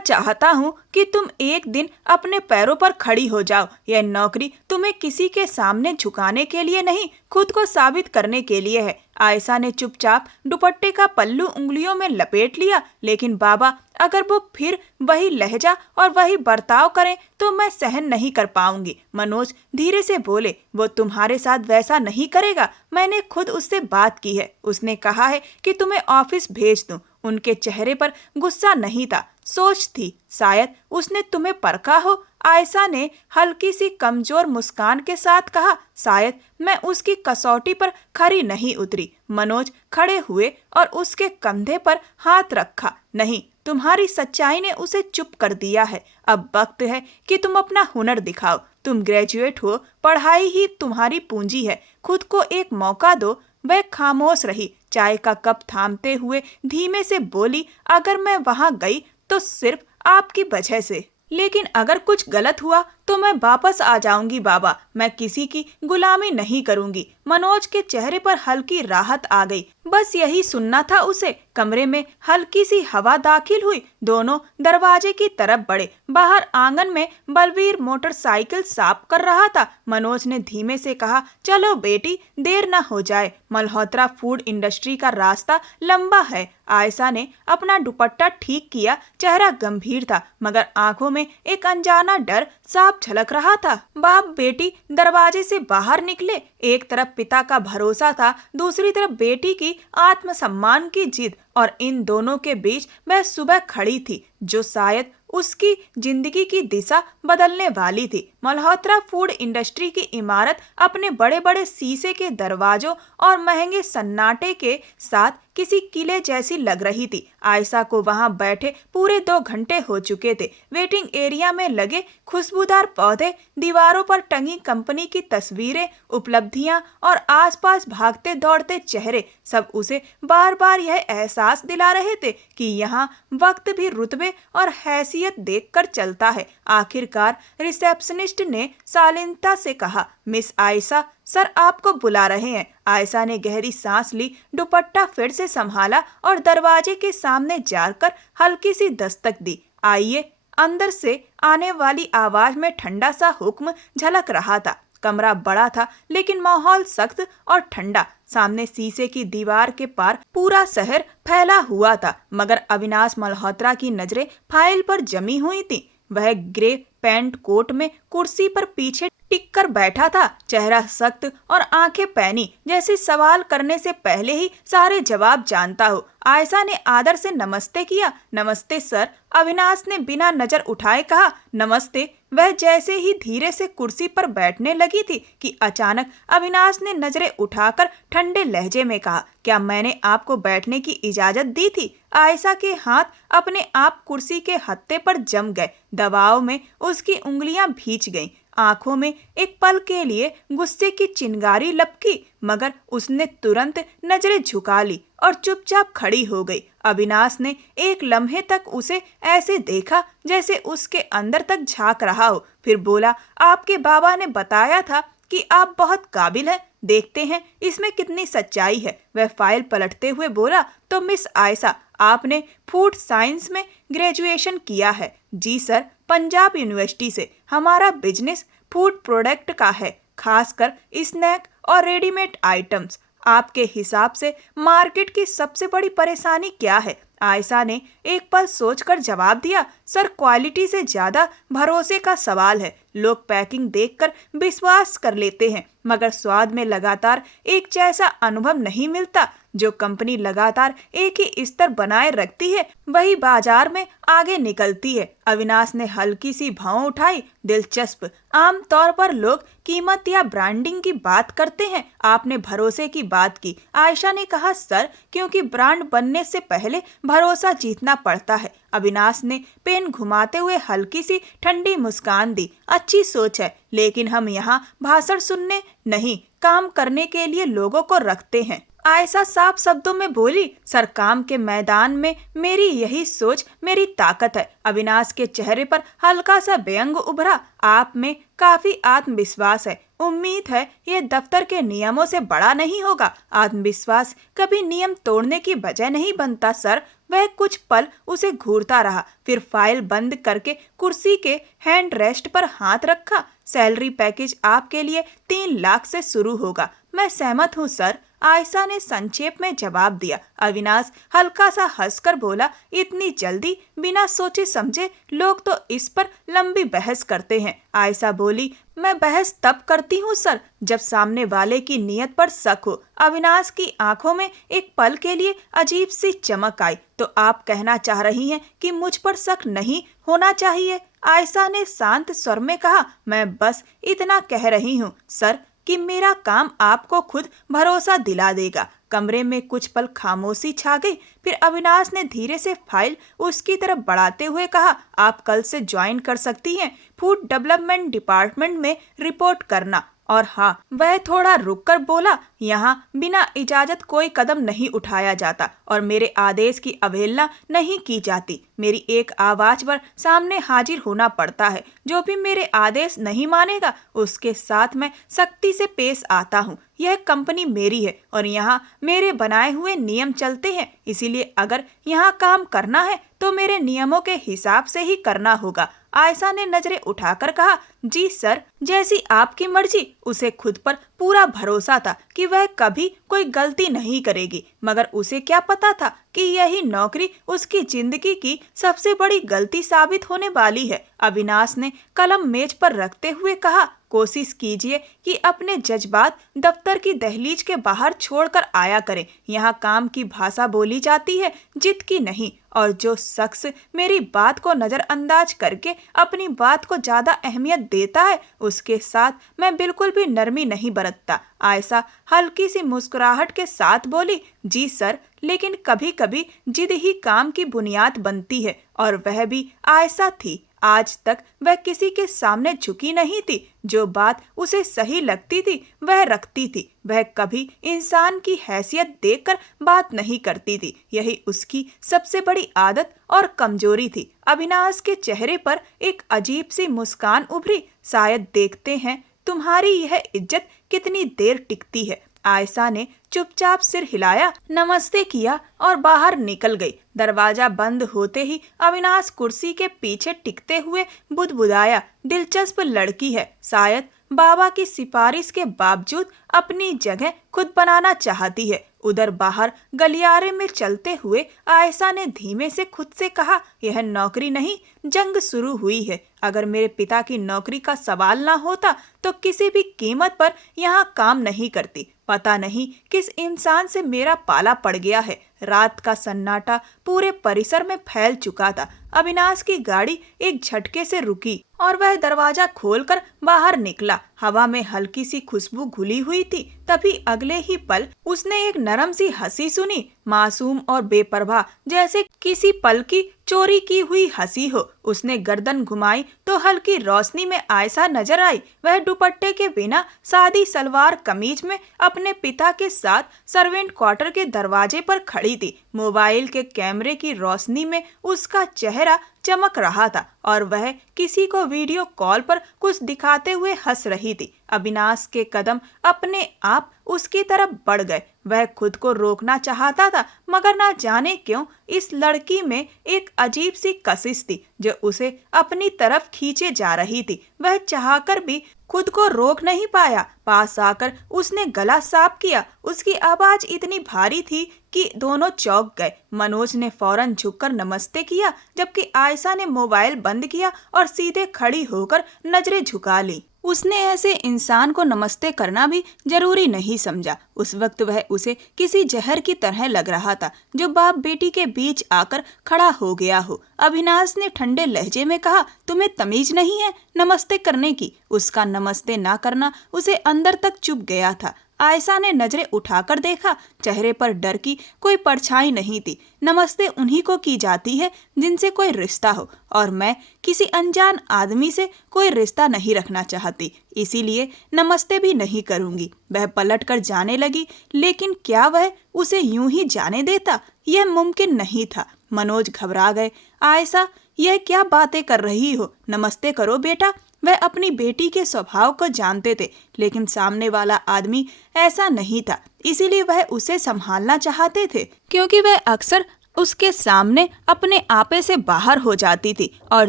चाहता हूँ कि तुम एक दिन अपने पैरों पर खड़ी हो जाओ। यह नौकरी तुम्हें किसी के सामने झुकाने के लिए नहीं, खुद को साबित करने के लिए है। आयशा ने चुपचाप दुपट्टे का पल्लू उंगलियों में लपेट लिया। लेकिन बाबा, अगर वो फिर वही लहजा और वही बर्ताव करें तो मैं सहन नहीं कर पाऊंगी। मनोज धीरे से बोले, वो तुम्हारे साथ वैसा नहीं करेगा। मैंने खुद उससे बात की है, उसने कहा है कि तुम्हें ऑफिस भेज दूं। उनके चेहरे पर गुस्सा नहीं था, सोच थी। शायद उसने तुम्हें परखा हो। आयशा ने हल्की सी कमजोर मुस्कान के साथ कहा, शायद मैं उसकी कसौटी पर खरी नहीं उतरी। मनोज खड़े हुए और उसके कंधे पर हाथ रखा। नहीं, तुम्हारी सच्चाई ने उसे चुप कर दिया है। अब वक्त है कि तुम अपना हुनर दिखाओ। तुम ग्रेजुएट हो, पढ़ाई ही तुम्हारी पूंजी है। खुद को एक मौका दो। वह खामोश रही, चाय का कप थामते हुए धीमे से बोली, अगर मैं वहां गई तो सिर्फ आपकी वजह से। लेकिन अगर कुछ गलत हुआ तो मैं वापस आ जाऊंगी बाबा। मैं किसी की गुलामी नहीं करूंगी। मनोज के चेहरे पर हल्की राहत आ गई। बस यही सुनना था उसे। कमरे में हल्की सी हवा दाखिल हुई। दोनों दरवाजे की तरफ बढ़े। बाहर आंगन में बलवीर मोटरसाइकिल साफ कर रहा था। मनोज ने धीमे से कहा, चलो बेटी, देर न हो जाए। मल्होत्रा फूड इंडस्ट्री का रास्ता लंबा है। आयशा ने अपना दुपट्टा ठीक किया। चेहरा गंभीर था, मगर आंखों में एक अनजाना डर साफ झलक रहा था। बाप बेटी दरवाजे से बाहर निकले। एक तरफ पिता का भरोसा था, दूसरी तरफ बेटी की आत्मसम्मान की जिद, और इन दोनों के बीच वह सुबह खड़ी थी जो शायद उसकी जिंदगी की दिशा बदलने वाली थी। मल्होत्रा फूड इंडस्ट्री की इमारत अपने बड़े बड़े शीशे के दरवाजों और महंगे सन्नाटे के साथ किसी किले जैसी लग रही थी। आयशा को वहां बैठे पूरे 2 घंटे हो चुके थे। वेटिंग एरिया में लगे खुशबूदार पौधे, दीवारों पर टंगी कंपनी की तस्वीरें, उपलब्धियां और आसपास भागते दौड़ते चेहरे, सब उसे बार बार यह एहसास दिला रहे थे कि यहाँ वक्त भी रुतबे और हैसियत देखकर चलता है। आखिरकार रिसेप्शनिस्ट ने शालीनता से कहा, मिस आयशा, सर आपको बुला रहे हैं। आयशा ने गहरी सांस ली, दुपट्टा फिर से संभाला और दरवाजे के सामने जाकर हल्की सी दस्तक दी। आइए। अंदर से आने वाली आवाज में ठंडा सा हुक्म झलक रहा था। कमरा बड़ा था, लेकिन माहौल सख्त और ठंडा। सामने शीशे की दीवार के पार पूरा शहर फैला हुआ था, मगर अविनाश मल्होत्रा की नजरें फाइल पर जमी हुई थी। वह ग्रे पैंट कोट में कुर्सी पर पीछे टिक कर बैठा था, चेहरा सख्त और आंखें पैनी, जैसे सवाल करने से पहले ही सारे जवाब जानता हो। आयशा ने आदर से नमस्ते किया। नमस्ते सर। अविनाश ने बिना नजर उठाए कहा, नमस्ते। वह जैसे ही धीरे से कुर्सी पर बैठने लगी थी कि अचानक अविनाश ने नजरें उठाकर ठंडे लहजे में कहा, क्या मैंने आपको बैठने की इजाजत दी थी? आयशा के हाथ अपने आप कुर्सी के हत्थे पर जम गए। दबाव में उसकी उंगलियां भींच गईं। आंखों में एक पल के लिए गुस्से की चिंगारी लपकी, मगर उसने तुरंत नजरें झुका ली और चुपचाप खड़ी हो गई। अविनाश ने एक लम्हे तक उसे ऐसे देखा जैसे उसके अंदर तक झांक रहा हो। फिर बोला, आपके बाबा ने बताया था कि आप बहुत काबिल हैं। देखते हैं इसमें कितनी सच्चाई है। वह फाइल पलटते हुए बोला, तो मिस आयशा, आपने फूड साइंस में ग्रेजुएशन किया है? जी सर, पंजाब यूनिवर्सिटी से। हमारा बिजनेस फूड प्रोडक्ट का है, खासकर स्नैक और रेडीमेड आइटम्स। आपके हिसाब से मार्केट की सबसे बड़ी परेशानी क्या है? आयशा ने एक पल सोचकर जवाब दिया, सर क्वालिटी से ज्यादा भरोसे का सवाल है। लोग पैकिंग देखकर विश्वास कर लेते हैं, मगर स्वाद में लगातार एक जैसा अनुभव नहीं मिलता। जो कंपनी लगातार एक ही स्तर बनाए रखती है, वही बाजार में आगे निकलती है। अविनाश ने हल्की सी भौं उठाई। दिलचस्प। आमतौर पर लोग कीमत या ब्रांडिंग की बात करते हैं, आपने भरोसे की बात की। आयशा ने कहा, सर क्योंकि ब्रांड बनने से पहले भरोसा जीतना पड़ता है। अविनाश ने पेन घुमाते हुए हल्की सी ठंडी मुस्कान दी। अच्छी सोच है, लेकिन हम यहाँ भाषण सुनने नहीं, काम करने के लिए लोगों को रखते हैं। आयशा साफ शब्दों में बोली, सर काम के मैदान में मेरी यही सोच मेरी ताकत है। अविनाश के चेहरे पर हल्का सा व्यंग उभरा। आप में काफी आत्मविश्वास है। उम्मीद है ये दफ्तर के नियमों से बड़ा नहीं होगा। आत्मविश्वास कभी नियम तोड़ने की वजह नहीं बनता सर। वह कुछ पल उसे घूरता रहा, फिर फाइल बंद करके कुर्सी के हैंड रेस्ट पर हाथ रखा। सैलरी पैकेज आपके लिए 3 लाख से शुरू होगा। मैं सहमत हूँ सर, आयशा ने संक्षेप में जवाब दिया। अविनाश हल्का सा हंसकर बोला, इतनी जल्दी? बिना सोचे समझे लोग तो इस पर लंबी बहस करते हैं। आयशा बोली, मैं बहस तब करती हूँ सर जब सामने वाले की नीयत पर शक हो। अविनाश की आंखों में एक पल के लिए अजीब सी चमक आई। तो आप कहना चाह रही हैं कि मुझ पर शक नहीं होना चाहिए? आयशा ने शांत स्वर में कहा, मैं बस इतना कह रही हूँ सर कि मेरा काम आपको खुद भरोसा दिला देगा। कमरे में कुछ पल खामोशी छा गई। फिर अविनाश ने धीरे से फाइल उसकी तरफ बढ़ाते हुए कहा, आप कल से ज्वाइन कर सकती हैं, फूड डेवलपमेंट डिपार्टमेंट में रिपोर्ट करना। और हाँ, वह थोड़ा रुककर बोला, यहाँ बिना इजाजत कोई कदम नहीं उठाया जाता और मेरे आदेश की अवहेलना नहीं की जाती। मेरी एक आवाज पर सामने हाजिर होना पड़ता है। जो भी मेरे आदेश नहीं मानेगा उसके साथ मैं सख्ती से पेश आता हूँ। यह कंपनी मेरी है और यहाँ मेरे बनाए हुए नियम चलते हैं, इसीलिए अगर यहाँ काम करना है तो मेरे नियमों के हिसाब से ही करना होगा। आयशा ने नजरें उठाकर कहा, जी सर, जैसी आपकी मर्जी। उसे खुद पर पूरा भरोसा था कि वह कभी कोई गलती नहीं करेगी, मगर उसे क्या पता था कि यही नौकरी उसकी जिंदगी की सबसे बड़ी गलती साबित होने वाली है। अविनाश ने कलम मेज पर रखते हुए कहा, कोशिश कीजिए कि अपने जज्बात दफ्तर की दहलीज के बाहर छोड़कर आया करें। यहाँ काम की भाषा बोली जाती है, जिद की नहीं। और जो शख्स मेरी बात को नजरअंदाज करके अपनी बात को ज्यादा अहमियत देता है उसके साथ मैं बिल्कुल भी नरमी नहीं बरतता। आयशा हल्की सी मुस्कुराहट के साथ बोली, जी सर, लेकिन कभी कभी जिद ही काम की बुनियाद बनती है। और वह भी आयशा थी। आज तक वह किसी के सामने झुकी नहीं थी। जो बात उसे सही लगती थी वह रखती थी। वह कभी इंसान की हैसियत देखकर बात नहीं करती थी। यही उसकी सबसे बड़ी आदत और कमजोरी थी। अविनाश के चेहरे पर एक अजीब सी मुस्कान उभरी। शायद देखते हैं तुम्हारी यह इज्जत कितनी देर टिकती है। आयशा ने चुपचाप सिर हिलाया, नमस्ते किया और बाहर निकल गई। दरवाजा बंद होते ही अविनाश कुर्सी के पीछे टिकते हुए बुदबुदाया, दिलचस्प लड़की है, शायद बाबा की सिफारिश के बावजूद अपनी जगह खुद बनाना चाहती है। उधर बाहर गलियारे में चलते हुए आयशा ने धीमे से खुद से कहा, यह नौकरी नहीं, जंग शुरू हुई है। अगर मेरे पिता की नौकरी का सवाल ना होता तो किसी भी कीमत पर यहाँ काम नहीं करती। पता नहीं किस इंसान से मेरा पाला पड़ गया है। रात का सन्नाटा पूरे परिसर में फैल चुका था। अविनाश की गाड़ी एक झटके से रुकी और वह दरवाजा खोलकर बाहर निकला। हवा में हल्की सी खुशबू घुली हुई थी। तभी अगले ही पल उसने एक नरम सी हंसी सुनी, मासूम और बेपरवाह, जैसे किसी पल की चोरी की हुई हंसी हो। उसने गर्दन घुमाई तो हल्की रोशनी में आयशा नजर आई। वह दुपट्टे के बिना सादी सलवार कमीज में अपने पिता के साथ सर्वेंट क्वार्टर के दरवाजे पर खड़ी थी। मोबाइल के कैमरे की रोशनी में उसका चेहरा चमक रहा था और वह किसी को वीडियो कॉल पर कुछ दिखाते हुए हंस रही थी। अविनाश के कदम अपने आप उसकी तरफ बढ़ गए। वह खुद को रोकना चाहता था, मगर ना जाने क्यों इस लड़की में एक अजीब सी कशिश थी जो उसे अपनी तरफ खींचे जा रही थी। वह चाहकर भी खुद को रोक नहीं पाया। पास आकर उसने गला साफ किया। उसकी आवाज इतनी भारी थी कि दोनों चौंक गए। मनोज ने फौरन झुककर नमस्ते किया, जबकि आयशा ने मोबाइल बंद किया और सीधे खड़ी होकर नजरें झुका ली। उसने ऐसे इंसान को नमस्ते करना भी जरूरी नहीं समझा। उस वक्त वह उसे किसी जहर की तरह लग रहा था जो बाप बेटी के बीच आकर खड़ा हो गया हो। अविनाश ने ठंडे लहजे में कहा, तुम्हें तमीज नहीं है नमस्ते करने की। उसका नमस्ते ना करना उसे अंदर तक चुभ गया था। आयशा ने नजरें उठाकर देखा। चेहरे पर डर की कोई परछाई नहीं थी। नमस्ते उन्हीं को की जाती है जिनसे कोई रिश्ता हो, और मैं किसी अनजान आदमी से कोई रिश्ता नहीं रखना चाहती, इसीलिए नमस्ते भी नहीं करूंगी। वह पलट कर जाने लगी, लेकिन क्या वह उसे यूं ही जाने देता? यह मुमकिन नहीं था। मनोज घबरा गए। आयशा, यह क्या बातें कर रही हो? नमस्ते करो बेटा। वह अपनी बेटी के स्वभाव को जानते थे, लेकिन सामने वाला आदमी ऐसा नहीं था, इसीलिए वह उसे संभालना चाहते थे, क्योंकि वह अक्सर उसके सामने अपने आपे से बाहर हो जाती थी और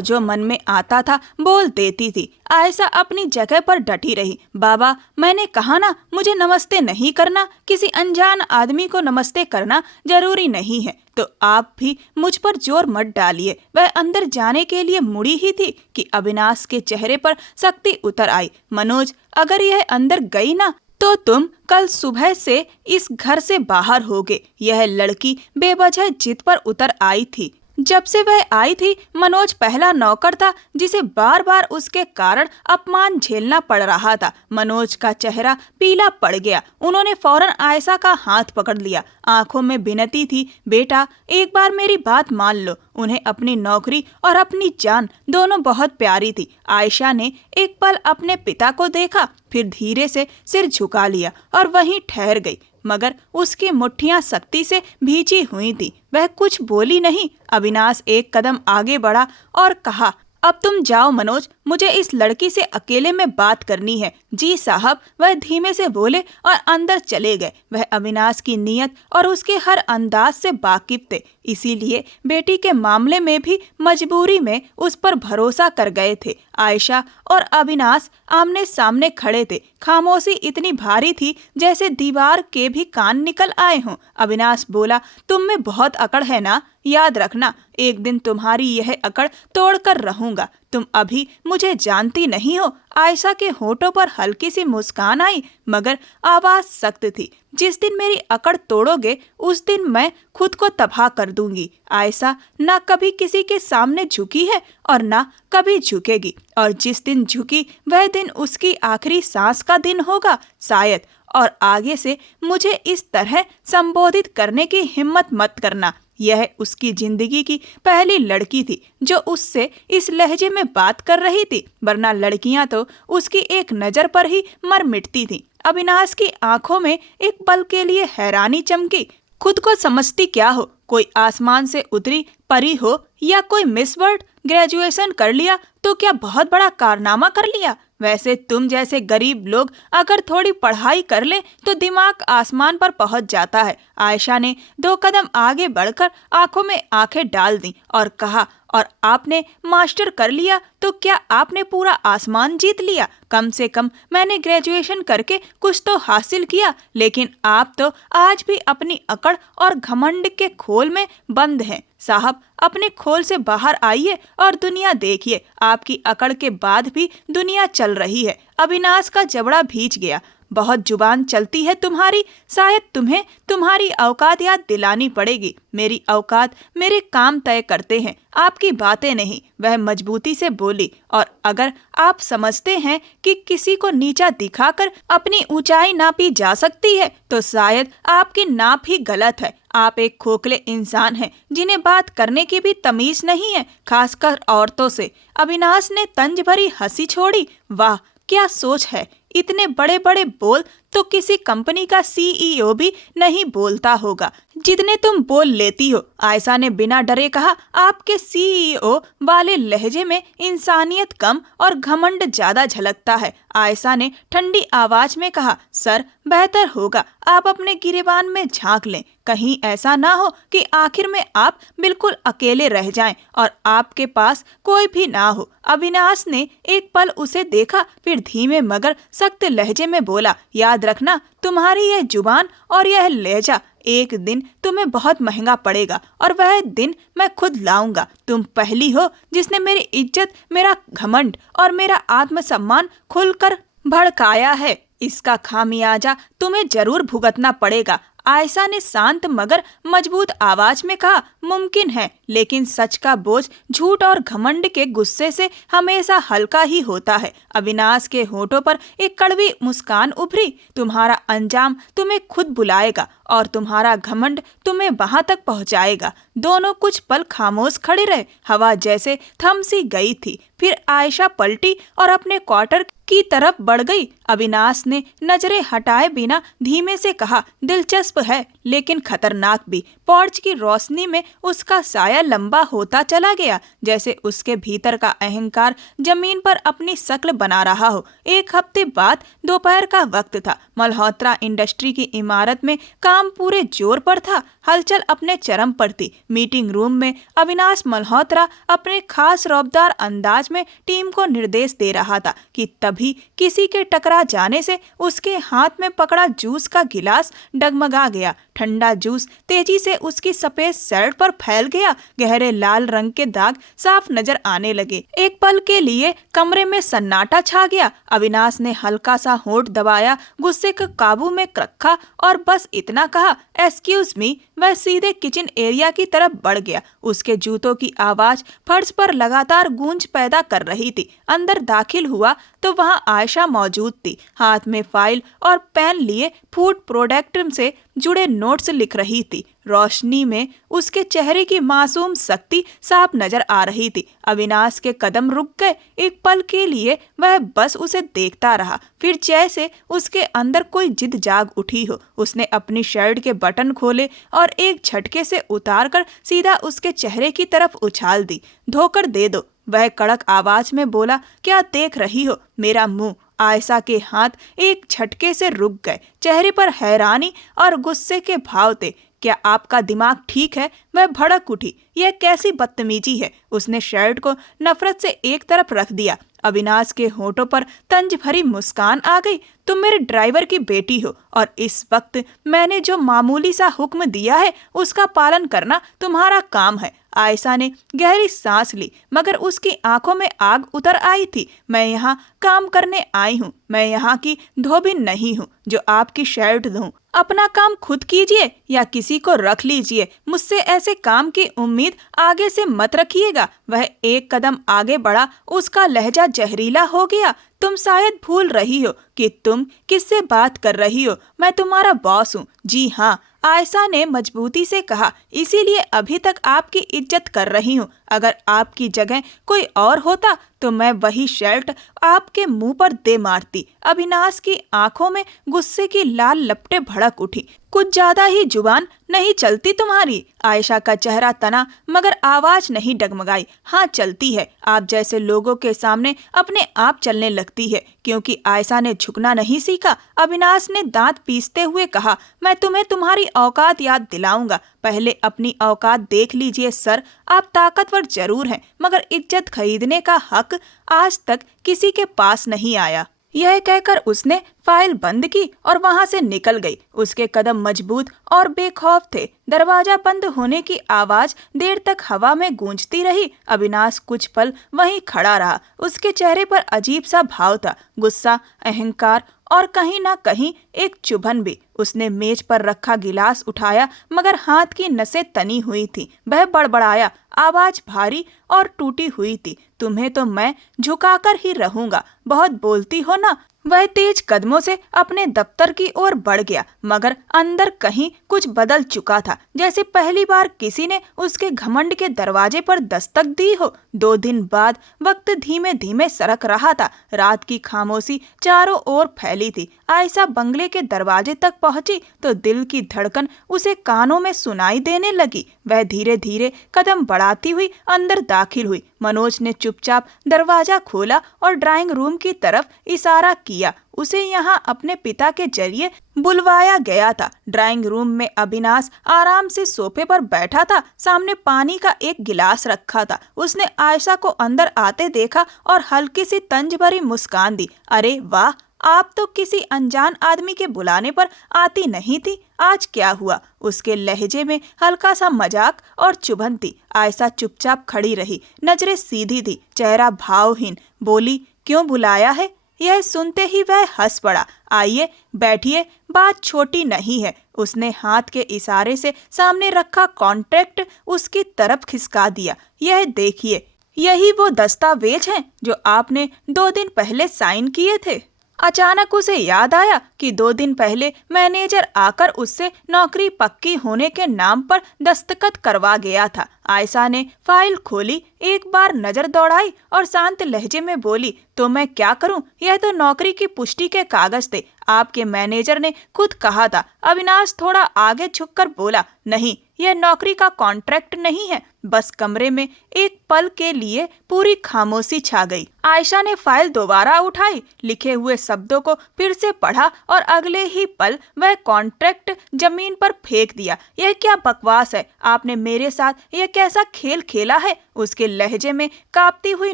जो मन में आता था बोल देती थी। आयशा अपनी जगह पर डटी रही। बाबा, मैंने कहा ना, मुझे नमस्ते नहीं करना। किसी अनजान आदमी को नमस्ते करना जरूरी नहीं है, तो आप भी मुझ पर जोर मत डालिए। वह अंदर जाने के लिए मुड़ी ही थी कि अविनाश के चेहरे पर सख्ती उतर आई। मनोज, अगर यह अंदर गई ना तो तुम कल सुबह से इस घर से बाहर होगे। यह लड़की बेवजह जिद पर उतर आई थी। जब से वह आई थी, मनोज पहला नौकर था जिसे बार बार उसके कारण अपमान झेलना पड़ रहा था। मनोज का चेहरा पीला पड़ गया। उन्होंने फौरन आयशा का हाथ पकड़ लिया। आंखों में विनती थी, बेटा एक बार मेरी बात मान लो। उन्हें अपनी नौकरी और अपनी जान दोनों बहुत प्यारी थी। आयशा ने एक पल अपने पिता को देखा, फिर धीरे से सिर झुका लिया और वहीं ठहर गई, मगर उसकी मुट्ठियां सख्ती से भींची हुई थी। वह कुछ बोली नहीं। अविनाश एक कदम आगे बढ़ा और कहा, अब तुम जाओ मनोज, मुझे इस लड़की से अकेले में बात करनी है। जी साहब, वह धीमे से बोले और अंदर चले गए। वह अविनाश की नीयत और उसके हर अंदाज से वाकिफ थे, इसीलिए बेटी के मामले में भी मजबूरी में उस पर भरोसा कर गए थे। आयशा और अविनाश आमने सामने खड़े थे। खामोशी इतनी भारी थी जैसे दीवार के भी कान निकल आए हों। अविनाश बोला, तुम में बहुत अकड़ है ना? याद रखना, एक दिन तुम्हारी यह अकड़ तोड़कर रहूंगा। तुम अभी मुझे जानती नहीं हो। आयशा के होठों पर हल्की सी मुस्कान आई, मगर आवाज सख्त थी। जिस दिन मेरी अकड़ तोड़ोगे उस दिन मैं खुद को तबाह कर दूंगी। आयशा ना कभी किसी के सामने झुकी है और ना कभी झुकेगी, और जिस दिन झुकी वह दिन उसकी आखिरी सांस का दिन होगा शायद। और आगे से मुझे इस तरह संबोधित करने की हिम्मत मत करना। यह उसकी जिंदगी की पहली लड़की थी जो उससे इस लहजे में बात कर रही थी, वरना लड़कियां तो उसकी एक नज़र पर ही मर मिटती थीं। अविनाश की आंखों में एक पल के लिए हैरानी चमकी। खुद को समझती क्या हो? कोई आसमान से उतरी परी हो या कोई मिस वर्ल्ड? ग्रेजुएशन कर लिया तो क्या बहुत बड़ा कारनामा कर लिया? वैसे तुम जैसे गरीब लोग अगर थोड़ी पढ़ाई कर लें तो दिमाग आसमान पर पहुंच जाता है। आयशा ने 2 कदम आगे बढ़कर आंखों में आंखें डाल दी और कहा, और आपने मास्टर कर लिया तो क्या आपने पूरा आसमान जीत लिया? कम से कम मैंने ग्रेजुएशन करके कुछ तो हासिल किया, लेकिन आप तो आज भी अपनी अकड़ और घमंड के खोल में बंद हैं। साहब, अपने खोल से बाहर आइए और दुनिया देखिए। आपकी अकड़ के बाद भी दुनिया चल रही है। अविनाश का जबड़ा भींच गया। बहुत जुबान चलती है तुम्हारी, शायद तुम्हें तुम्हारी औकात याद दिलानी पड़ेगी। मेरी औकात मेरे काम तय करते हैं, आपकी बातें नहीं। वह मजबूती से बोली, और अगर आप समझते हैं कि किसी को नीचा दिखाकर अपनी ऊंचाई नापी जा सकती है तो शायद आपकी नाप ही गलत है। आप एक खोखले इंसान हैं जिन्हें बात करने की भी तमीज नहीं है, खासकर औरतों से। अविनाश ने तंज भरी हंसी छोड़ी। वाह, क्या सोच है! इतने बड़े बड़े बोल तो किसी कंपनी का सीईओ भी नहीं बोलता होगा जितने तुम बोल लेती हो। आयशा ने बिना डरे कहा। आपके सीईओ वाले लहजे में इंसानियत कम और घमंड ज्यादा झलकता है। आयशा ने ठंडी आवाज में कहा, सर बेहतर होगा आप अपने गिरेबान में झांक लें। कहीं ऐसा ना हो कि आखिर में आप बिल्कुल अकेले रह जाएं और आपके पास कोई भी ना हो। अविनाश ने एक पल उसे देखा, फिर धीमे मगर सख्त लहजे में बोला, याद रखना, तुम्हारी यह जुबान और यह लहजा एक दिन तुम्हें बहुत महंगा पड़ेगा, और वह दिन मैं खुद लाऊंगा। तुम पहली हो जिसने मेरी इज्जत, मेरा घमंड और मेरा आत्मसम्मान खुलकर भड़काया है। इसका खामियाजा तुम्हें जरूर भुगतना पड़ेगा। आयशा ने शांत मगर मजबूत आवाज में कहा, मुमकिन है, लेकिन सच का बोझ झूठ और घमंड के गुस्से से हमेशा हल्का ही होता है। अविनाश के होठों पर एक कड़वी मुस्कान उभरी। तुम्हारा अंजाम तुम्हें खुद बुलाएगा और तुम्हारा घमंड तुम्हें वहां तक पहुंचाएगा। दोनों कुछ पल खामोश खड़े रहे। हवा जैसे थम सी गई थी। फिर आयशा पलटी और अपने क्वार्टर की तरफ बढ़ गई। अविनाश ने नजरें हटाए बिना धीमे से कहा, दिलचस्प है लेकिन खतरनाक भी। पोर्च की रोशनी में उसका साया लंबा होता चला गया, जैसे उसके भीतर का अहंकार जमीन पर अपनी शक्ल बना रहा हो। 1 हफ्ते बाद दोपहर का वक्त था। मल्होत्रा इंडस्ट्री की इमारत में काम पूरे जोर पर था। हलचल अपने चरम पर थी। मीटिंग रूम में अविनाश मल्होत्रा अपने खास रौबदार अंदाज में टीम को निर्देश दे रहा था कि तभी किसी के टकरा जाने से उसके हाथ में पकड़ा जूस का गिलास डगमगा गया। ठंडा जूस तेजी से उसकी सफेद शर्ट पर फैल गया। गहरे लाल रंग के दाग साफ नजर आने लगे। एक पल के लिए कमरे में सन्नाटा छा गया। अविनाश ने हल्का सा होंठ दबाया, गुस्से को काबू में रखा और बस इतना बिना कहा एक्सक्यूज मी वह सीधे किचन एरिया की तरफ बढ़ गया। उसके जूतों की आवाज फर्श पर लगातार गूंज पैदा कर रही थी। अंदर दाखिल हुआ तो वहां आयशा मौजूद थी, हाथ में फाइल और पेन लिए फूड प्रोडक्ट से जुड़े नोट्स लिख रही थी। रोशनी में उसके चेहरे की मासूम शक्ति साफ नजर आ रही थी। अविनाश के कदम रुक गए। एक पल के लिए वह बस उसे देखता रहा, फिर जैसे उसके अंदर कोई जिद जाग उठी हो, उसने अपनी शर्ट के बटन खोले और एक झटके से उतारकर सीधा उसके चेहरे की तरफ उछाल दी। धोकर दे दो, वह कड़क आवाज में बोला। क्या देख रही हो मेरा मुंह? आयशा के हाथ एक झटके से रुक गए। चेहरे पर हैरानी और गुस्से के भाव थे। क्या आपका दिमाग ठीक है? वह भड़क उठी। यह कैसी बदतमीजी है? उसने शर्ट को नफरत से एक तरफ रख दिया। अविनाश के होठों पर तंज भरी मुस्कान आ गई। तुम मेरे ड्राइवर की बेटी हो और इस वक्त मैंने जो मामूली सा हुक्म दिया है उसका पालन करना तुम्हारा काम है। आयशा ने गहरी सांस ली, मगर उसकी आंखों में आग उतर आई थी। मैं यहाँ काम करने आई हूँ, मैं यहाँ की धोबी नहीं हूँ जो आपकी शर्ट धोऊं। अपना काम खुद कीजिए या किसी को रख लीजिए। मुझसे ऐसे काम की उम्मीद आगे से मत रखिएगा। वह एक कदम आगे बढ़ा। उसका लहजा जहरीला हो गया। तुम शायद भूल रही हो कि तुम किससे बात कर रही हो। मैं तुम्हारा बॉस हूँ। जी हाँ, आयशा ने मजबूती से कहा, इसीलिए अभी तक आपकी इज्जत कर रही हूँ। अगर आपकी जगह कोई और होता तो मैं वही शर्ट आपके मुंह पर दे मारती। अविनाश की आंखों में गुस्से की लाल लपटें भड़क उठी। कुछ ज्यादा ही जुबान नहीं चलती तुम्हारी? आयशा का चेहरा तना, मगर आवाज नहीं डगमगाई। हाँ चलती है, आप जैसे लोगों के सामने अपने आप चलने लगती है। क्योंकि आयशा ने झुकना नहीं सीखा, अविनाश ने दांत पीसते हुए कहा, मैं तुम्हें तुम्हारी औकात याद दिलाऊंगा। पहले अपनी औकात देख लीजिए सर। आप ताकतवर जरूर हैं, मगर इज्जत खरीदने का हक आज तक किसी के पास नहीं आया। यह कहकर उसने फाइल बंद की और वहां से निकल गई। उसके कदम मजबूत और बेखौफ थे। दरवाजा बंद होने की आवाज देर तक हवा में गूंजती रही। अविनाश कुछ पल वहीं खड़ा रहा। उसके चेहरे पर अजीब सा भाव था, गुस्सा, अहंकार और कहीं ना कहीं एक चुभन भी। उसने मेज पर रखा गिलास उठाया, मगर हाथ की नसें तनी हुई थी। वह बड़बड़ाया, आवाज भारी और टूटी हुई थी, तुम्हें तो मैं झुकाकर ही रहूंगा। बहुत बोलती हो ना। वह तेज कदमों से अपने दफ्तर की ओर बढ़ गया, मगर अंदर कहीं कुछ बदल चुका था, जैसे पहली बार किसी ने उसके घमंड के दरवाजे पर दस्तक दी हो। 2 दिन बाद वक्त धीमे धीमे सरक रहा था। रात की खामोशी चारों ओर फैली थी। आयशा बंगले के दरवाजे तक पहुंची तो दिल की धड़कन उसे कानों में सुनाई देने लगी। वह धीरे धीरे कदम बढ़ाती हुई अंदर दाखिल हुई। मनोज ने चुपचाप दरवाजा खोला और ड्राइंग रूम की तरफ इशारा किया। उसे यहाँ अपने पिता के जरिए बुलवाया गया था। ड्राइंग रूम में अविनाश आराम से सोफे पर बैठा था। सामने पानी का एक गिलास रखा था। उसने आयशा को अंदर आते देखा और हल्की सी तंज भरी मुस्कान दी। अरे वाह, आप तो किसी अनजान आदमी के बुलाने पर आती नहीं थी, आज क्या हुआ? उसके लहजे में हल्का सा मजाक और चुभन थी। आयशा चुपचाप खड़ी रही, नजरें सीधी थी, चेहरा भावहीन। बोली, क्यों बुलाया है? यह सुनते ही वह हंस पड़ा। आइए बैठिए, बात छोटी नहीं है। उसने हाथ के इशारे से सामने रखा कॉन्ट्रैक्ट उसकी तरफ खिसका दिया। यह देखिए, यही वो दस्तावेज हैं जो आपने 2 दिन पहले साइन किए थे। अचानक उसे याद आया कि 2 दिन पहले मैनेजर आकर उससे नौकरी पक्की होने के नाम पर दस्तखत करवा गया था। आयशा ने फाइल खोली, एक बार नजर दौड़ाई और शांत लहजे में बोली, तो मैं क्या करूं? यह तो नौकरी की पुष्टि के कागज थे, आपके मैनेजर ने खुद कहा था। अविनाश थोड़ा आगे झुककर बोला, नहीं, यह नौकरी का कॉन्ट्रैक्ट नहीं है। बस कमरे में एक पल के लिए पूरी खामोशी छा गई। आयशा ने फाइल दोबारा उठाई, लिखे हुए शब्दों को फिर से पढ़ा और अगले ही पल वह कॉन्ट्रैक्ट जमीन पर फेंक दिया। यह क्या बकवास है? आपने मेरे साथ यह कैसा खेल खेला है? उसके लहजे में कांपती हुई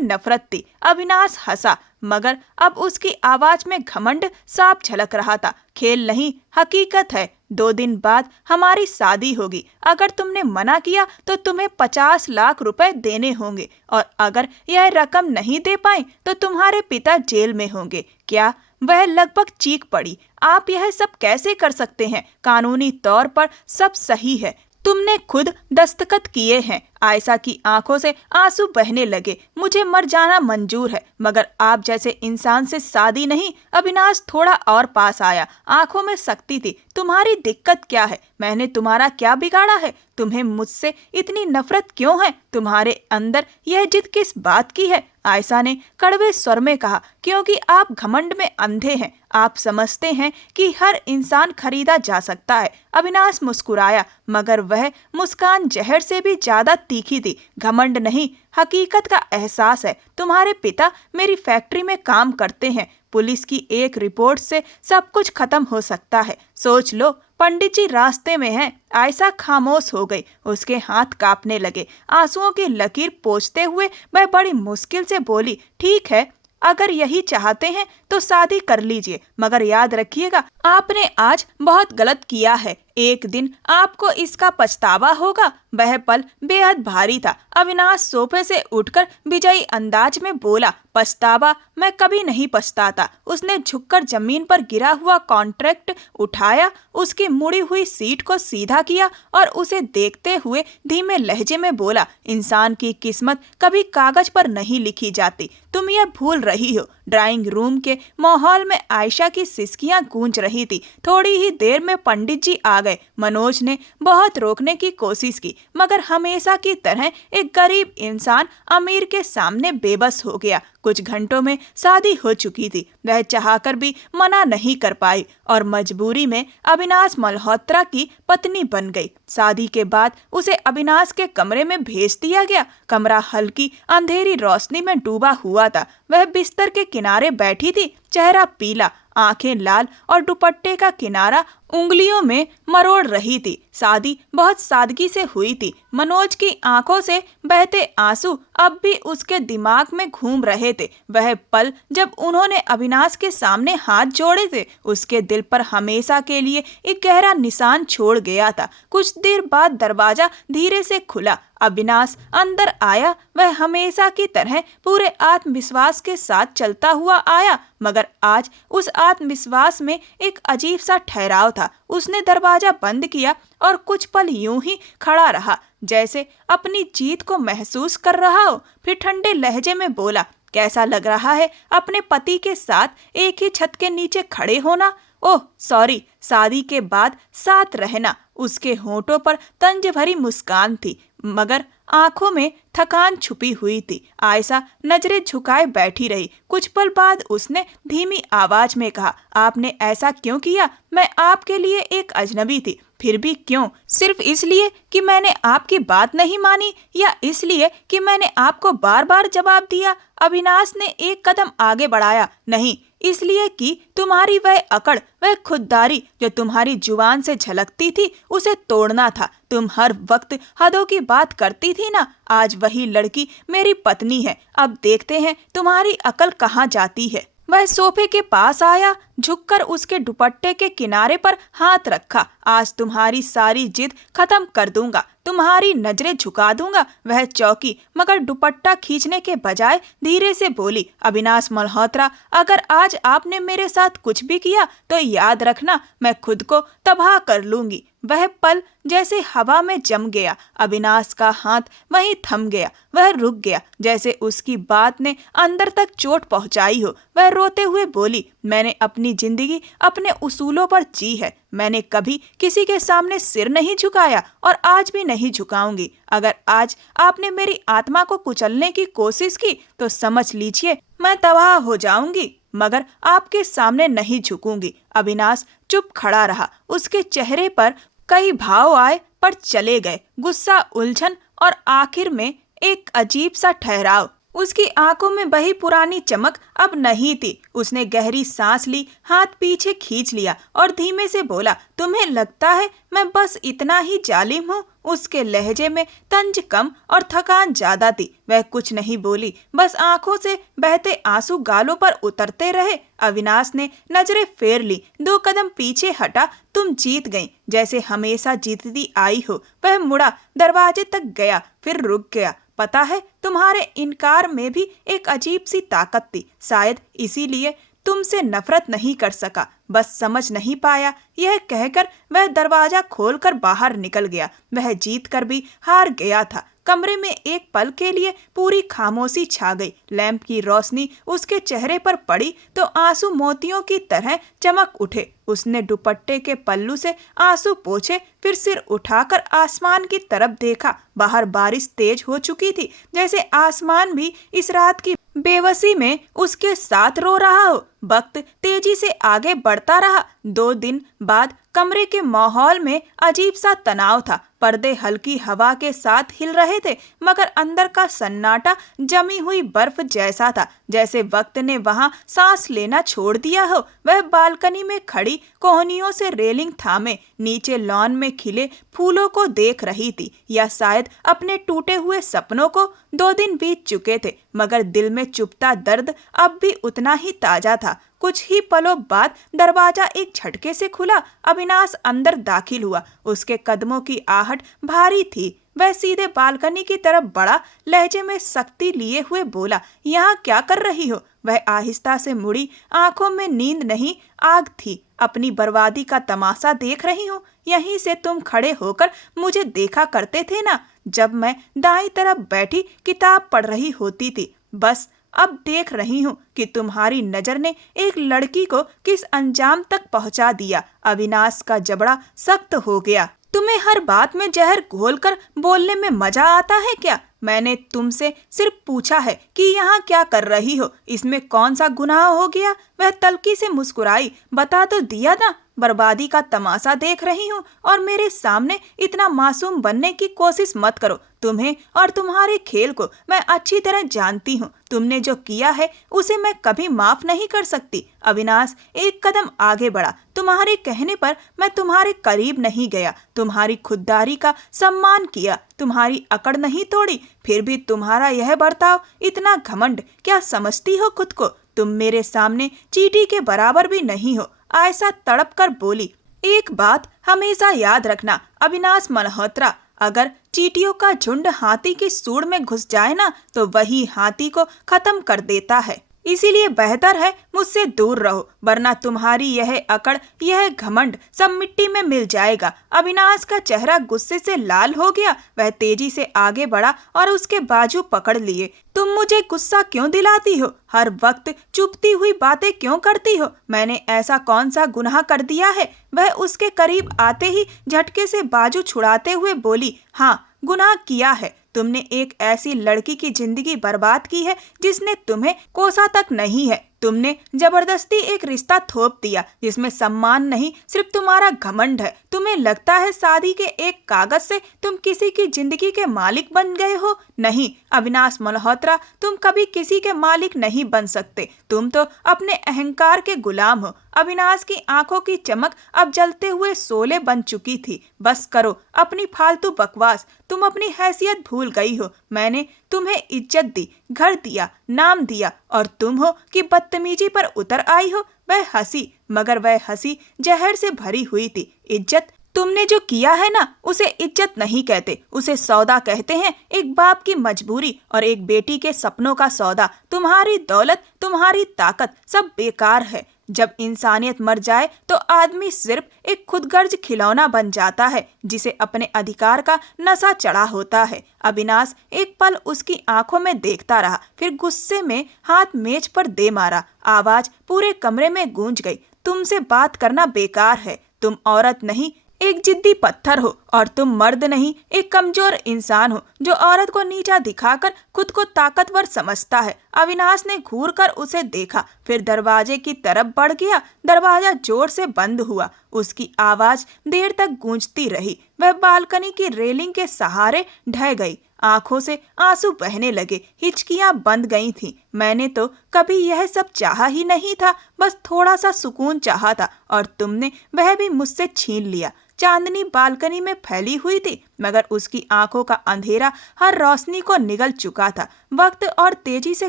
नफरत थी। अविनाश हंसा, मगर अब उसकी आवाज में घमंड साफ झलक रहा था। खेल नहीं, हकीकत है। 2 दिन बाद हमारी शादी होगी। अगर तुमने मना किया तो तुम्हें 50 लाख रुपए देने होंगे, और अगर यह रकम नहीं दे पाए तो तुम्हारे पिता जेल में होंगे। क्या वह लगभग चीख पड़ी। आप यह सब कैसे कर सकते हैं? कानूनी तौर पर सब सही है, तुमने खुद दस्तखत किए हैं। आयशा की आंखों से आंसू बहने लगे। मुझे मर जाना मंजूर है, मगर आप जैसे इंसान से शादी नहीं। अविनाश थोड़ा और पास आया, आंखों में सख्ती थी। तुम्हारी दिक्कत क्या है? मैंने तुम्हारा क्या बिगाड़ा है? तुम्हें मुझसे इतनी नफरत क्यों है? तुम्हारे अंदर यह जिद किस बात की है? आयशा ने कड़वे स्वर में कहा, क्योंकि आप घमंड में अंधे हैं। आप समझते हैं कि हर इंसान खरीदा जा सकता है। अविनाश मुस्कुराया, मगर वह मुस्कान जहर से भी ज्यादा तीखी थी। घमंड नहीं, हकीकत का एहसास है। तुम्हारे पिता मेरी फैक्ट्री में काम करते हैं। पुलिस की एक रिपोर्ट से सब कुछ खत्म हो सकता है। सोच लो, पंडित जी रास्ते में हैं। आयशा खामोश हो गई, उसके हाथ कांपने लगे। आंसुओं की लकीर पोंछते हुए वह बड़ी मुश्किल से बोली, ठीक है, अगर यही चाहते हैं तो शादी कर लीजिए, मगर याद रखिएगा आपने आज बहुत गलत किया है। एक दिन आपको इसका पछतावा होगा। वह पल बेहद भारी था। अविनाश सोफे से उठकर विजयी अंदाज में बोला, पछतावा? मैं कभी नहीं पछताता। उसने झुककर जमीन पर गिरा हुआ कॉन्ट्रैक्ट उठाया, उसकी मुड़ी हुई सीट को सीधा किया और उसे देखते हुए धीमे लहजे में बोला, इंसान की किस्मत कभी कागज पर नहीं लिखी जाती। तुम यह भूल रही हो। ड्राइंग रूम के माहौल में आयशा की सिसकियां गूंज रही थी। थोड़ी ही देर में पंडित जी आ गए। मनोज ने बहुत रोकने की कोशिश की, मगर हमेशा की तरह एक गरीब इंसान अमीर के सामने बेबस हो गया। कुछ घंटों में शादी हो चुकी थी। वह चाहकर भी मना नहीं कर पाई और मजबूरी में अविनाश मल्होत्रा की पत्नी बन गई। शादी के बाद उसे अविनाश के कमरे में भेज दिया गया। कमरा हल्की अंधेरी रोशनी में डूबा हुआ था। वह बिस्तर के किनारे बैठी थी, चेहरा पीला, आंखें लाल और दुपट्टे का किनारा उंगलियों में मरोड़ रही थी। शादी बहुत सादगी से हुई थी। मनोज की आंखों से बहते आंसू अब भी उसके दिमाग में घूम रहे थे। वह पल जब उन्होंने अविनाश के सामने हाथ जोड़े थे, उसके दिल पर हमेशा के लिए एक गहरा निशान छोड़ गया था। कुछ देर बाद दरवाजा धीरे से खुला। अविनाश अंदर आया। वह हमेशा की तरह पूरे आत्मविश्वास के साथ चलता हुआ आया, मगर आज उस आत्मविश्वास में एक अजीब सा ठहराव था। उसने दरवाजा बंद किया और कुछ पल यूं ही खड़ा रहा, जैसे अपनी जीत को महसूस कर रहा हो। फिर ठंडे लहजे में बोला, कैसा लग रहा है अपने पति के साथ एक ही छत के नीचे खड़े होना? ओह सॉरी, शादी के बाद साथ रहना। उसके होठों पर तंज भरी मुस्कान थी, मगर आंखों में थकान छुपी हुई थी। आयशा नजरें झुकाए बैठी रही। कुछ पल बाद उसने धीमी आवाज में कहा, आपने ऐसा क्यों किया? मैं आपके लिए एक अजनबी थी। फिर भी क्यों? सिर्फ इसलिए कि मैंने आपकी बात नहीं मानी, या इसलिए कि मैंने आपको बार बार जवाब दिया? अविनाश ने एक कदम आगे बढ़ाया। नहीं, इसलिए कि तुम्हारी वह अकड़, वह खुददारी जो तुम्हारी जुबान से झलकती थी, उसे तोड़ना था। तुम हर वक्त हदों की बात करती थी ना। आज वही लड़की मेरी पत्नी है। अब देखते हैं तुम्हारी अकल कहाँ जाती है। वह सोफे के पास आया, झुककर उसके दुपट्टे के किनारे पर हाथ रखा। आज तुम्हारी सारी जिद खत्म कर दूंगा, तुम्हारी नजरें झुका दूंगा। वह चौंकी, मगर दुपट्टा खींचने के बजाय धीरे से बोली, अविनाश मल्होत्रा, अगर आज आपने मेरे साथ कुछ भी किया तो याद रखना, मैं खुद को तबाह कर लूंगी। वह पल जैसे हवा में जम गया। अविनाश का हाथ वहीं थम गया। वह रुक गया, जैसे उसकी बात ने अंदर तक चोट पहुंचाई हो। वह रोते हुए बोली, मैंने अपनी जिंदगी अपने उसूलों पर जी है। मैंने कभी किसी के सामने सिर नहीं झुकाया और आज भी नहीं झुकाऊंगी। अगर आज आपने मेरी आत्मा को कुचलने की कोशिश की तो समझ लीजिए मैं तबाह हो जाऊंगी, मगर आपके सामने नहीं झुकूंगी। अविनाश चुप खड़ा रहा। उसके चेहरे पर कई भाव आए पर चले गए, गुस्सा, उलझन और आखिर में एक अजीब सा ठहराव। उसकी आंखों में वही पुरानी चमक अब नहीं थी। उसने गहरी सांस ली, हाथ पीछे खींच लिया और धीमे से बोला, तुम्हें लगता है मैं बस इतना ही जालिम हूँ? उसके लहजे में तंज कम और थकान ज्यादा थी। वह कुछ नहीं बोली, बस आंखों से बहते आंसू गालों पर उतरते रहे। अविनाश ने नजरें फेर ली, 2 कदम पीछे हटा। तुम जीत गई, जैसे हमेशा जीतती आई हो। वह मुड़ा, दरवाजे तक गया, फिर रुक गया। पता है, तुम्हारे इनकार में भी एक अजीब सी ताकत थी। शायद इसीलिए तुमसे नफरत नहीं कर सका, बस समझ नहीं पाया। यह कहकर वह दरवाजा खोलकर बाहर निकल गया। वह जीत कर भी हार गया था। कमरे में एक पल के लिए पूरी खामोशी छा गई। लैंप की रोशनी उसके चेहरे पर पड़ी तो आंसू मोतियों की तरह चमक उठे। उसने दुपट्टे के पल्लू से आंसू पोंछे, फिर सिर उठाकर आसमान की तरफ देखा। बाहर बारिश तेज हो चुकी थी, जैसे आसमान भी इस रात की बेबसी में उसके साथ रो रहा हो। वक्त तेजी से आगे बढ़ता रहा। 2 दिन बाद कमरे के माहौल में अजीब सा तनाव था। पर्दे हल्की हवा के साथ हिल रहे थे, मगर अंदर का सन्नाटा जमी हुई बर्फ जैसा था, जैसे वक्त ने वहां सांस लेना छोड़ दिया हो। वह बालकनी में खड़ी कोहनियों से रेलिंग थामे नीचे लॉन में खिले फूलों को देख रही थी, या शायद अपने टूटे हुए सपनों को। 2 दिन बीत चुके थे, मगर दिल में चुभता दर्द अब भी उतना ही ताजा था। कुछ ही पलों बाद दरवाजा एक झटके से खुला। अविनाश अंदर दाखिल हुआ। उसके कदमों की आहट भारी थी। वह सीधे बालकनी की तरफ बढ़ा, लहजे में सख्ती लिए हुए बोला, यहाँ क्या कर रही हो? वह आहिस्ता से मुड़ी। आंखों में नींद नहीं, आग थी। अपनी बर्बादी का तमाशा देख रही हूँ। यहीं से तुम खड़े होकर मुझे देखा करते थे ना, जब मैं दाईं तरफ बैठी किताब पढ़ रही होती थी। बस अब देख रही हूँ कि तुम्हारी नजर ने एक लड़की को किस अंजाम तक पहुंचा दिया। अविनाश का जबड़ा सख्त हो गया। तुम्हें हर बात में जहर घोलकर बोलने में मजा आता है क्या? मैंने तुमसे सिर्फ पूछा है कि यहाँ क्या कर रही हो, इसमें कौन सा गुनाह हो गया? वह तल्खी से मुस्कुराई। बता तो दिया ना, बर्बादी का तमाशा देख रही हूँ, और मेरे सामने इतना मासूम बनने की कोशिश मत करो। तुम्हें और तुम्हारे खेल को मैं अच्छी तरह जानती हूँ। तुमने जो किया है उसे मैं कभी माफ नहीं कर सकती। अविनाश एक कदम आगे बढ़ा। तुम्हारे कहने पर मैं तुम्हारे करीब नहीं गया, तुम्हारी खुददारी का सम्मान किया, तुम्हारी अकड़ नहीं तोड़ी। फिर भी तुम्हारा यह बर्ताव, इतना घमंड, क्या समझती हो खुद को? तुम मेरे सामने चींटी के बराबर भी नहीं हो। आयशा तड़प कर बोली। एक बात हमेशा याद रखना अविनाश मल्होत्रा, अगर चींटियों का झुंड हाथी की सूंड में घुस जाए ना, तो वही हाथी को खत्म कर देता है। इसीलिए बेहतर है मुझसे दूर रहो, वरना तुम्हारी यह अकड़, यह घमंड सब मिट्टी में मिल जाएगा। अविनाश का चेहरा गुस्से से लाल हो गया। वह तेजी से आगे बढ़ा और उसके बाजू पकड़ लिए। तुम मुझे गुस्सा क्यों दिलाती हो? हर वक्त चुभती हुई बातें क्यों करती हो? मैंने ऐसा कौन सा गुनाह कर दिया है? वह उसके करीब आते ही झटके से बाजू छुड़ाते हुए बोली, हाँ, गुनाह किया है। तुमने एक ऐसी लड़की की जिंदगी बर्बाद की है जिसने तुम्हें कोसा तक नहीं है। तुमने जबरदस्ती एक रिश्ता थोप दिया जिसमें सम्मान नहीं, सिर्फ तुम्हारा घमंड है। तुम्हें लगता है शादी के एक कागज से तुम किसी की जिंदगी के मालिक बन गए हो? नहीं अविनाश मल्होत्रा, तुम कभी किसी के मालिक नहीं बन सकते। तुम तो अपने अहंकार के गुलाम हो। अविनाश की आंखों की चमक अब जलते हुए शोले बन चुकी थी। बस करो अपनी फालतू बकवास। तुम अपनी हैसियत भूल गई हो। मैंने तुम्हें इज्जत दी, घर दिया, नाम दिया, और तुम हो कि बदतमीजी पर उतर आई हो। वह हंसी, मगर वह हंसी जहर से भरी हुई थी। इज्जत? तुमने जो किया है ना, उसे इज्जत नहीं कहते, उसे सौदा कहते हैं। एक बाप की मजबूरी और एक बेटी के सपनों का सौदा। तुम्हारी दौलत, तुम्हारी ताकत सब बेकार है। जब इंसानियत मर जाए तो आदमी सिर्फ एक खुदगर्ज खिलौना बन जाता है जिसे अपने अधिकार का नशा चढ़ा होता है। अविनाश एक पल उसकी आंखों में देखता रहा, फिर गुस्से में हाथ मेज पर दे मारा। आवाज पूरे कमरे में गूंज गई। तुमसे बात करना बेकार है। तुम औरत नहीं, एक जिद्दी पत्थर हो, और तुम मर्द नहीं, एक कमजोर इंसान हो जो औरत को नीचा दिखाकर खुद को ताकतवर समझता है। अविनाश ने घूर कर उसे देखा, फिर दरवाजे की तरफ बढ़ गया। दरवाजा जोर से बंद हुआ। उसकी आवाज देर तक गूंजती रही। वह बालकनी की रेलिंग के सहारे ढह गई। आंखों से आंसू बहने लगे, हिचकियां बंद गई थीं। मैंने तो कभी यह सब चाहा ही नहीं था, बस थोड़ा सा सुकून चाहा था, और तुमने वह भी मुझसे छीन लिया। चांदनी बालकनी में फैली हुई थी, मगर उसकी आंखों का अंधेरा हर रोशनी को निगल चुका था। वक्त और तेजी से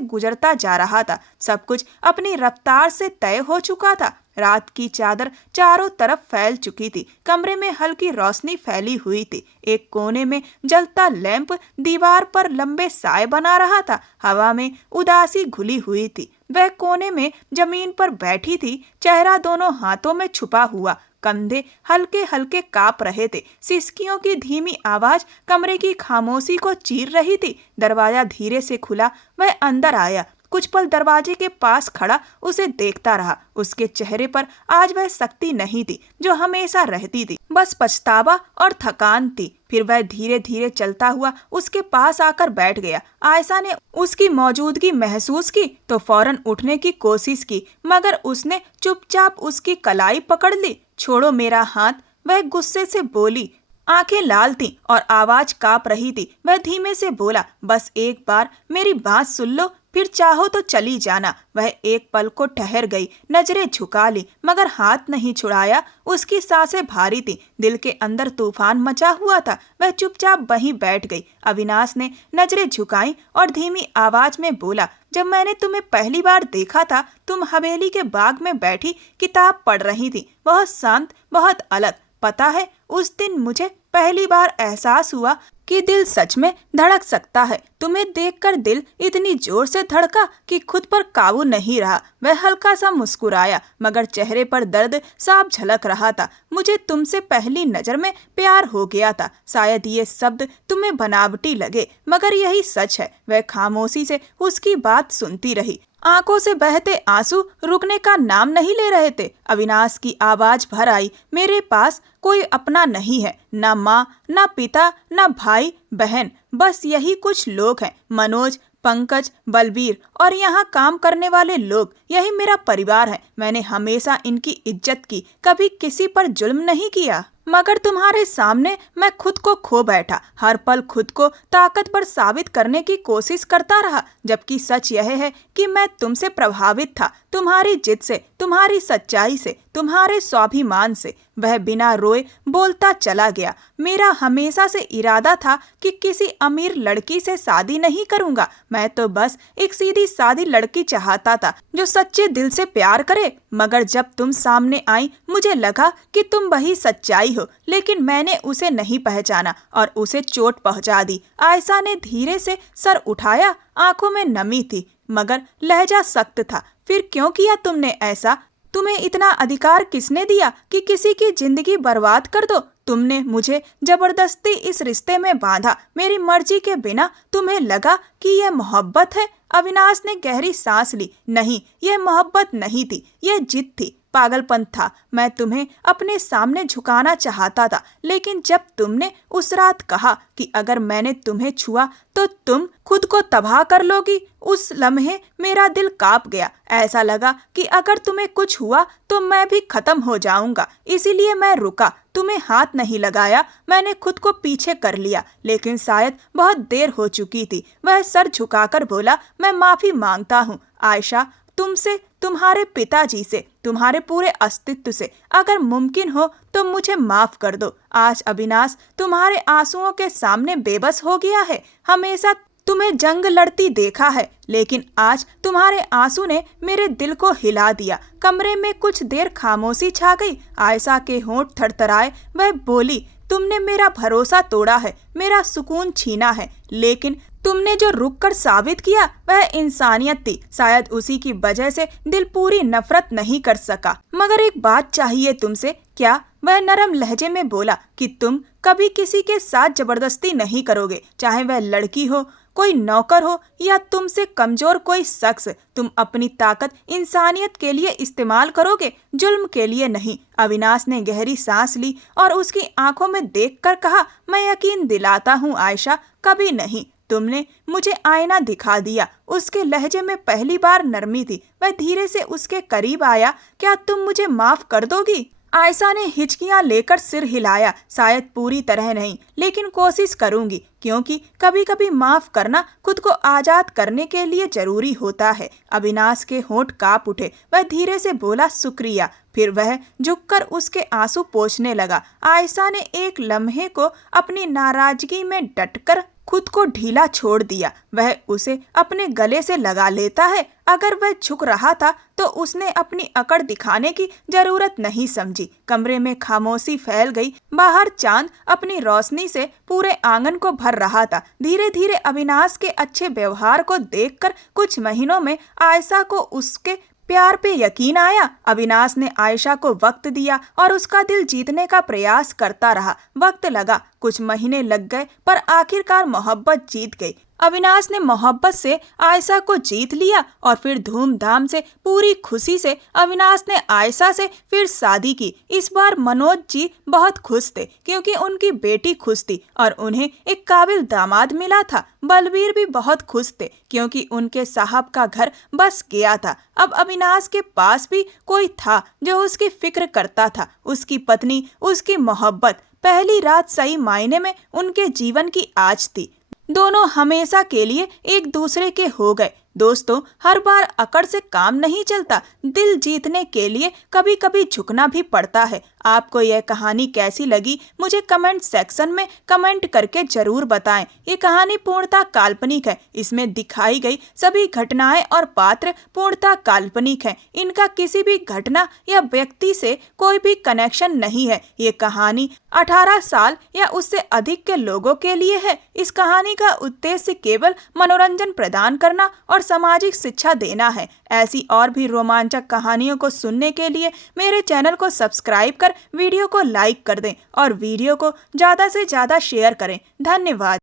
गुजरता जा रहा था। सब कुछ अपनी रफ्तार से तय हो चुका था। रात की चादर चारों तरफ फैल चुकी थी। कमरे में हल्की रोशनी फैली हुई थी। एक कोने में जलता लैंप दीवार पर लंबे साए बना रहा था। हवा में उदासी घुली हुई थी। वह कोने में जमीन पर बैठी थी, चेहरा दोनों हाथों में छुपा हुआ। कंधे हल्के हल्के कांप रहे थे। सिसकियों की धीमी आवाज कमरे की खामोशी को चीर रही थी। दरवाजा धीरे से खुला। वह अंदर आया। कुछ पल दरवाजे के पास खड़ा उसे देखता रहा। उसके चेहरे पर आज वह शक्ति नहीं थी जो हमेशा रहती थी, बस पछतावा और थकान थी। फिर वह धीरे धीरे चलता हुआ उसके पास आकर बैठ गया। आयशा ने उसकी मौजूदगी महसूस की तो फौरन उठने की कोशिश की, मगर उसने चुपचाप उसकी कलाई पकड़ ली। छोड़ो मेरा हाथ, वह गुस्से से बोली। आंखें लाल थीं और आवाज कांप रही थी। वह धीमे से बोला, बस एक बार मेरी बात सुन लो, फिर चाहो तो चली जाना। वह एक पल को ठहर गई, नजरें झुका ली, मगर हाथ नहीं छुड़ाया। उसकी सांसें भारी थी, दिल के अंदर तूफान मचा हुआ था। वह चुपचाप वहीं बैठ गई। अविनाश ने नजरें झुकाई और धीमी आवाज में बोला, जब मैंने तुम्हें पहली बार देखा था, तुम हवेली के बाग में बैठी किताब पढ़ रही थी, बहुत शांत, बहुत अलग। पता है, उस दिन मुझे पहली बार एहसास हुआ कि दिल सच में धड़क सकता है। तुम्हें देखकर दिल इतनी जोर से धड़का कि खुद पर काबू नहीं रहा। वह हल्का सा मुस्कुराया, मगर चेहरे पर दर्द साफ झलक रहा था। मुझे तुमसे पहली नजर में प्यार हो गया था। शायद ये शब्द तुम्हें बनावटी लगे, मगर यही सच है। वह खामोशी से उसकी बात सुनती रही। आंखों से बहते आंसू रुकने का नाम नहीं ले रहे थे। अविनाश की आवाज भर आई, मेरे पास कोई अपना नहीं है, ना माँ, ना पिता, ना भाई बहन, बस यही कुछ लोग हैं, मनोज, पंकज, बलबीर और यहाँ काम करने वाले लोग। यही मेरा परिवार है। मैंने हमेशा इनकी इज्जत की, कभी किसी पर जुल्म नहीं किया, मगर तुम्हारे सामने मैं खुद को खो बैठा। हर पल खुद को ताकतवर साबित करने की कोशिश करता रहा, जबकि सच यह है कि मैं तुमसे प्रभावित था, तुम्हारी जिद से, तुम्हारी सच्चाई से, तुम्हारे स्वाभिमान से। वह बिना रोए बोलता चला गया। मेरा हमेशा से इरादा था कि किसी अमीर लड़की से शादी नहीं करूंगा। मैं तो बस एक सीधी सादी लड़की चाहता था जो सच्चे दिल से प्यार करे। मगर जब तुम सामने आई, मुझे लगा कि तुम वही सच्चाई हो, लेकिन मैंने उसे नहीं पहचाना और उसे चोट पहुंचा दी। आयशा ने धीरे से सर उठाया। आंखों में नमी थी, मगर लहजा सख्त था। फिर क्यों किया तुमने ऐसा? तुम्हें इतना अधिकार किसने दिया कि किसी की जिंदगी बर्बाद कर दो? तुमने मुझे जबरदस्ती इस रिश्ते में बांधा, मेरी मर्जी के बिना। तुम्हें लगा कि यह मोहब्बत है? अविनाश ने गहरी सांस ली। नहीं, यह मोहब्बत नहीं थी, यह जिद थी, पागलपन था। मैं तुम्हें अपने सामने झुकाना चाहता था, लेकिन जब तुमने उस रात कहा कि अगर मैंने तुम्हें छुआ तो तुम खुद को तबाह कर लोगी, उस लम्हे मेरा दिल कांप गया। ऐसा लगा कि अगर तुम्हें कुछ हुआ तो मैं भी खत्म हो जाऊंगा। इसीलिए मैं रुका, तुम्हें हाथ नहीं लगाया। मैंने खुद को पीछे कर लिया, लेकिन शायद बहुत देर हो चुकी थी। वह सर झुकाकर बोला, मैं माफी मांगता हूँ आयशा, तुमसे, तुम्हारे पिताजी से, तुम्हारे पूरे अस्तित्व से। अगर मुमकिन हो तो मुझे माफ कर दो। आज अविनाश तुम्हारे आंसुओं के सामने बेबस हो गया है। हमेशा तुम्हें जंग लड़ती देखा है, लेकिन आज तुम्हारे आंसू ने मेरे दिल को हिला दिया। कमरे में कुछ देर खामोशी छा गई। आयशा के होंठ थरथराए। वह बोली, तुमने मेरा भरोसा तोड़ा है, मेरा सुकून छीना है, लेकिन तुमने जो रुक कर साबित किया वह इंसानियत थी। शायद उसी की वजह से दिल पूरी नफरत नहीं कर सका। मगर एक बात चाहिए तुमसे। क्या? वह नरम लहजे में बोला कि तुम कभी किसी के साथ जबरदस्ती नहीं करोगे, चाहे वह लड़की हो, कोई नौकर हो या तुमसे कमजोर कोई शख्स। तुम अपनी ताकत इंसानियत के लिए इस्तेमाल करोगे, जुल्म के लिए नहीं। अविनाश ने गहरी सांस ली और उसकी आंखों में देखकर कहा, मैं यकीन दिलाता हूँ आयशा, कभी नहीं। तुमने मुझे आईना दिखा दिया। उसके लहजे में पहली बार नरमी थी। वह धीरे से उसके करीब आया। क्या तुम मुझे माफ कर दोगी? आयशा ने हिचकियां लेकर सिर हिलाया। शायद पूरी तरह नहीं, लेकिन कोशिश करूंगी, क्योंकि कभी कभी माफ करना खुद को आजाद करने के लिए जरूरी होता है। अविनाश के होंठ कांप उठे। वह धीरे से बोला, शुक्रिया। फिर वह झुककर उसके आंसू पोंछने लगा। आयशा ने एक लम्हे को अपनी नाराजगी में डटकर खुद को ढीला छोड़ दिया। वह उसे अपने गले से लगा लेता है। अगर वह झुक रहा था तो उसने अपनी अकड़ दिखाने की जरूरत नहीं समझी। कमरे में खामोशी फैल गई। बाहर चांद अपनी रोशनी से पूरे आंगन को भर रहा था। धीरे धीरे अविनाश के अच्छे व्यवहार को देखकर कुछ महीनों में आयशा को उसके प्यार पे यकीन आया। अविनाश ने आयशा को वक्त दिया और उसका दिल जीतने का प्रयास करता रहा। वक्त लगा, कुछ महीने लग गए, पर आखिरकार मोहब्बत जीत गई। अविनाश ने मोहब्बत से आयशा को जीत लिया और फिर धूमधाम से पूरी खुशी से अविनाश ने आयशा से फिर शादी की। इस बार मनोज जी बहुत खुश थे क्योंकि उनकी बेटी खुश थी और उन्हें एक काबिल दामाद मिला था। बलबीर भी बहुत खुश थे क्योंकि उनके साहब का घर बस गया था। अब अविनाश के पास भी कोई था जो उसकी फिक्र करता था। उसकी पत्नी, उसकी मोहब्बत। पहली रात सही मायने में उनके जीवन की आज थी। दोनों हमेशा के लिए एक दूसरे के हो गए। दोस्तों, हर बार अकड़ से काम नहीं चलता। दिल जीतने के लिए कभी कभी झुकना भी पड़ता है। आपको यह कहानी कैसी लगी मुझे कमेंट सेक्शन में कमेंट करके जरूर बताएं। ये कहानी पूर्णतः काल्पनिक है। इसमें दिखाई गई सभी घटनाएं और पात्र पूर्णतः काल्पनिक हैं। इनका किसी भी घटना या व्यक्ति से कोई भी कनेक्शन नहीं है। ये कहानी 18 साल या उससे अधिक के लोगों के लिए है। इस कहानी का उद्देश्य केवल मनोरंजन प्रदान करना और सामाजिक शिक्षा देना है। ऐसी और भी रोमांचक कहानियों को सुनने के लिए मेरे चैनल को सब्सक्राइब कर वीडियो को लाइक कर दें और वीडियो को ज़्यादा से ज़्यादा शेयर करें। धन्यवाद।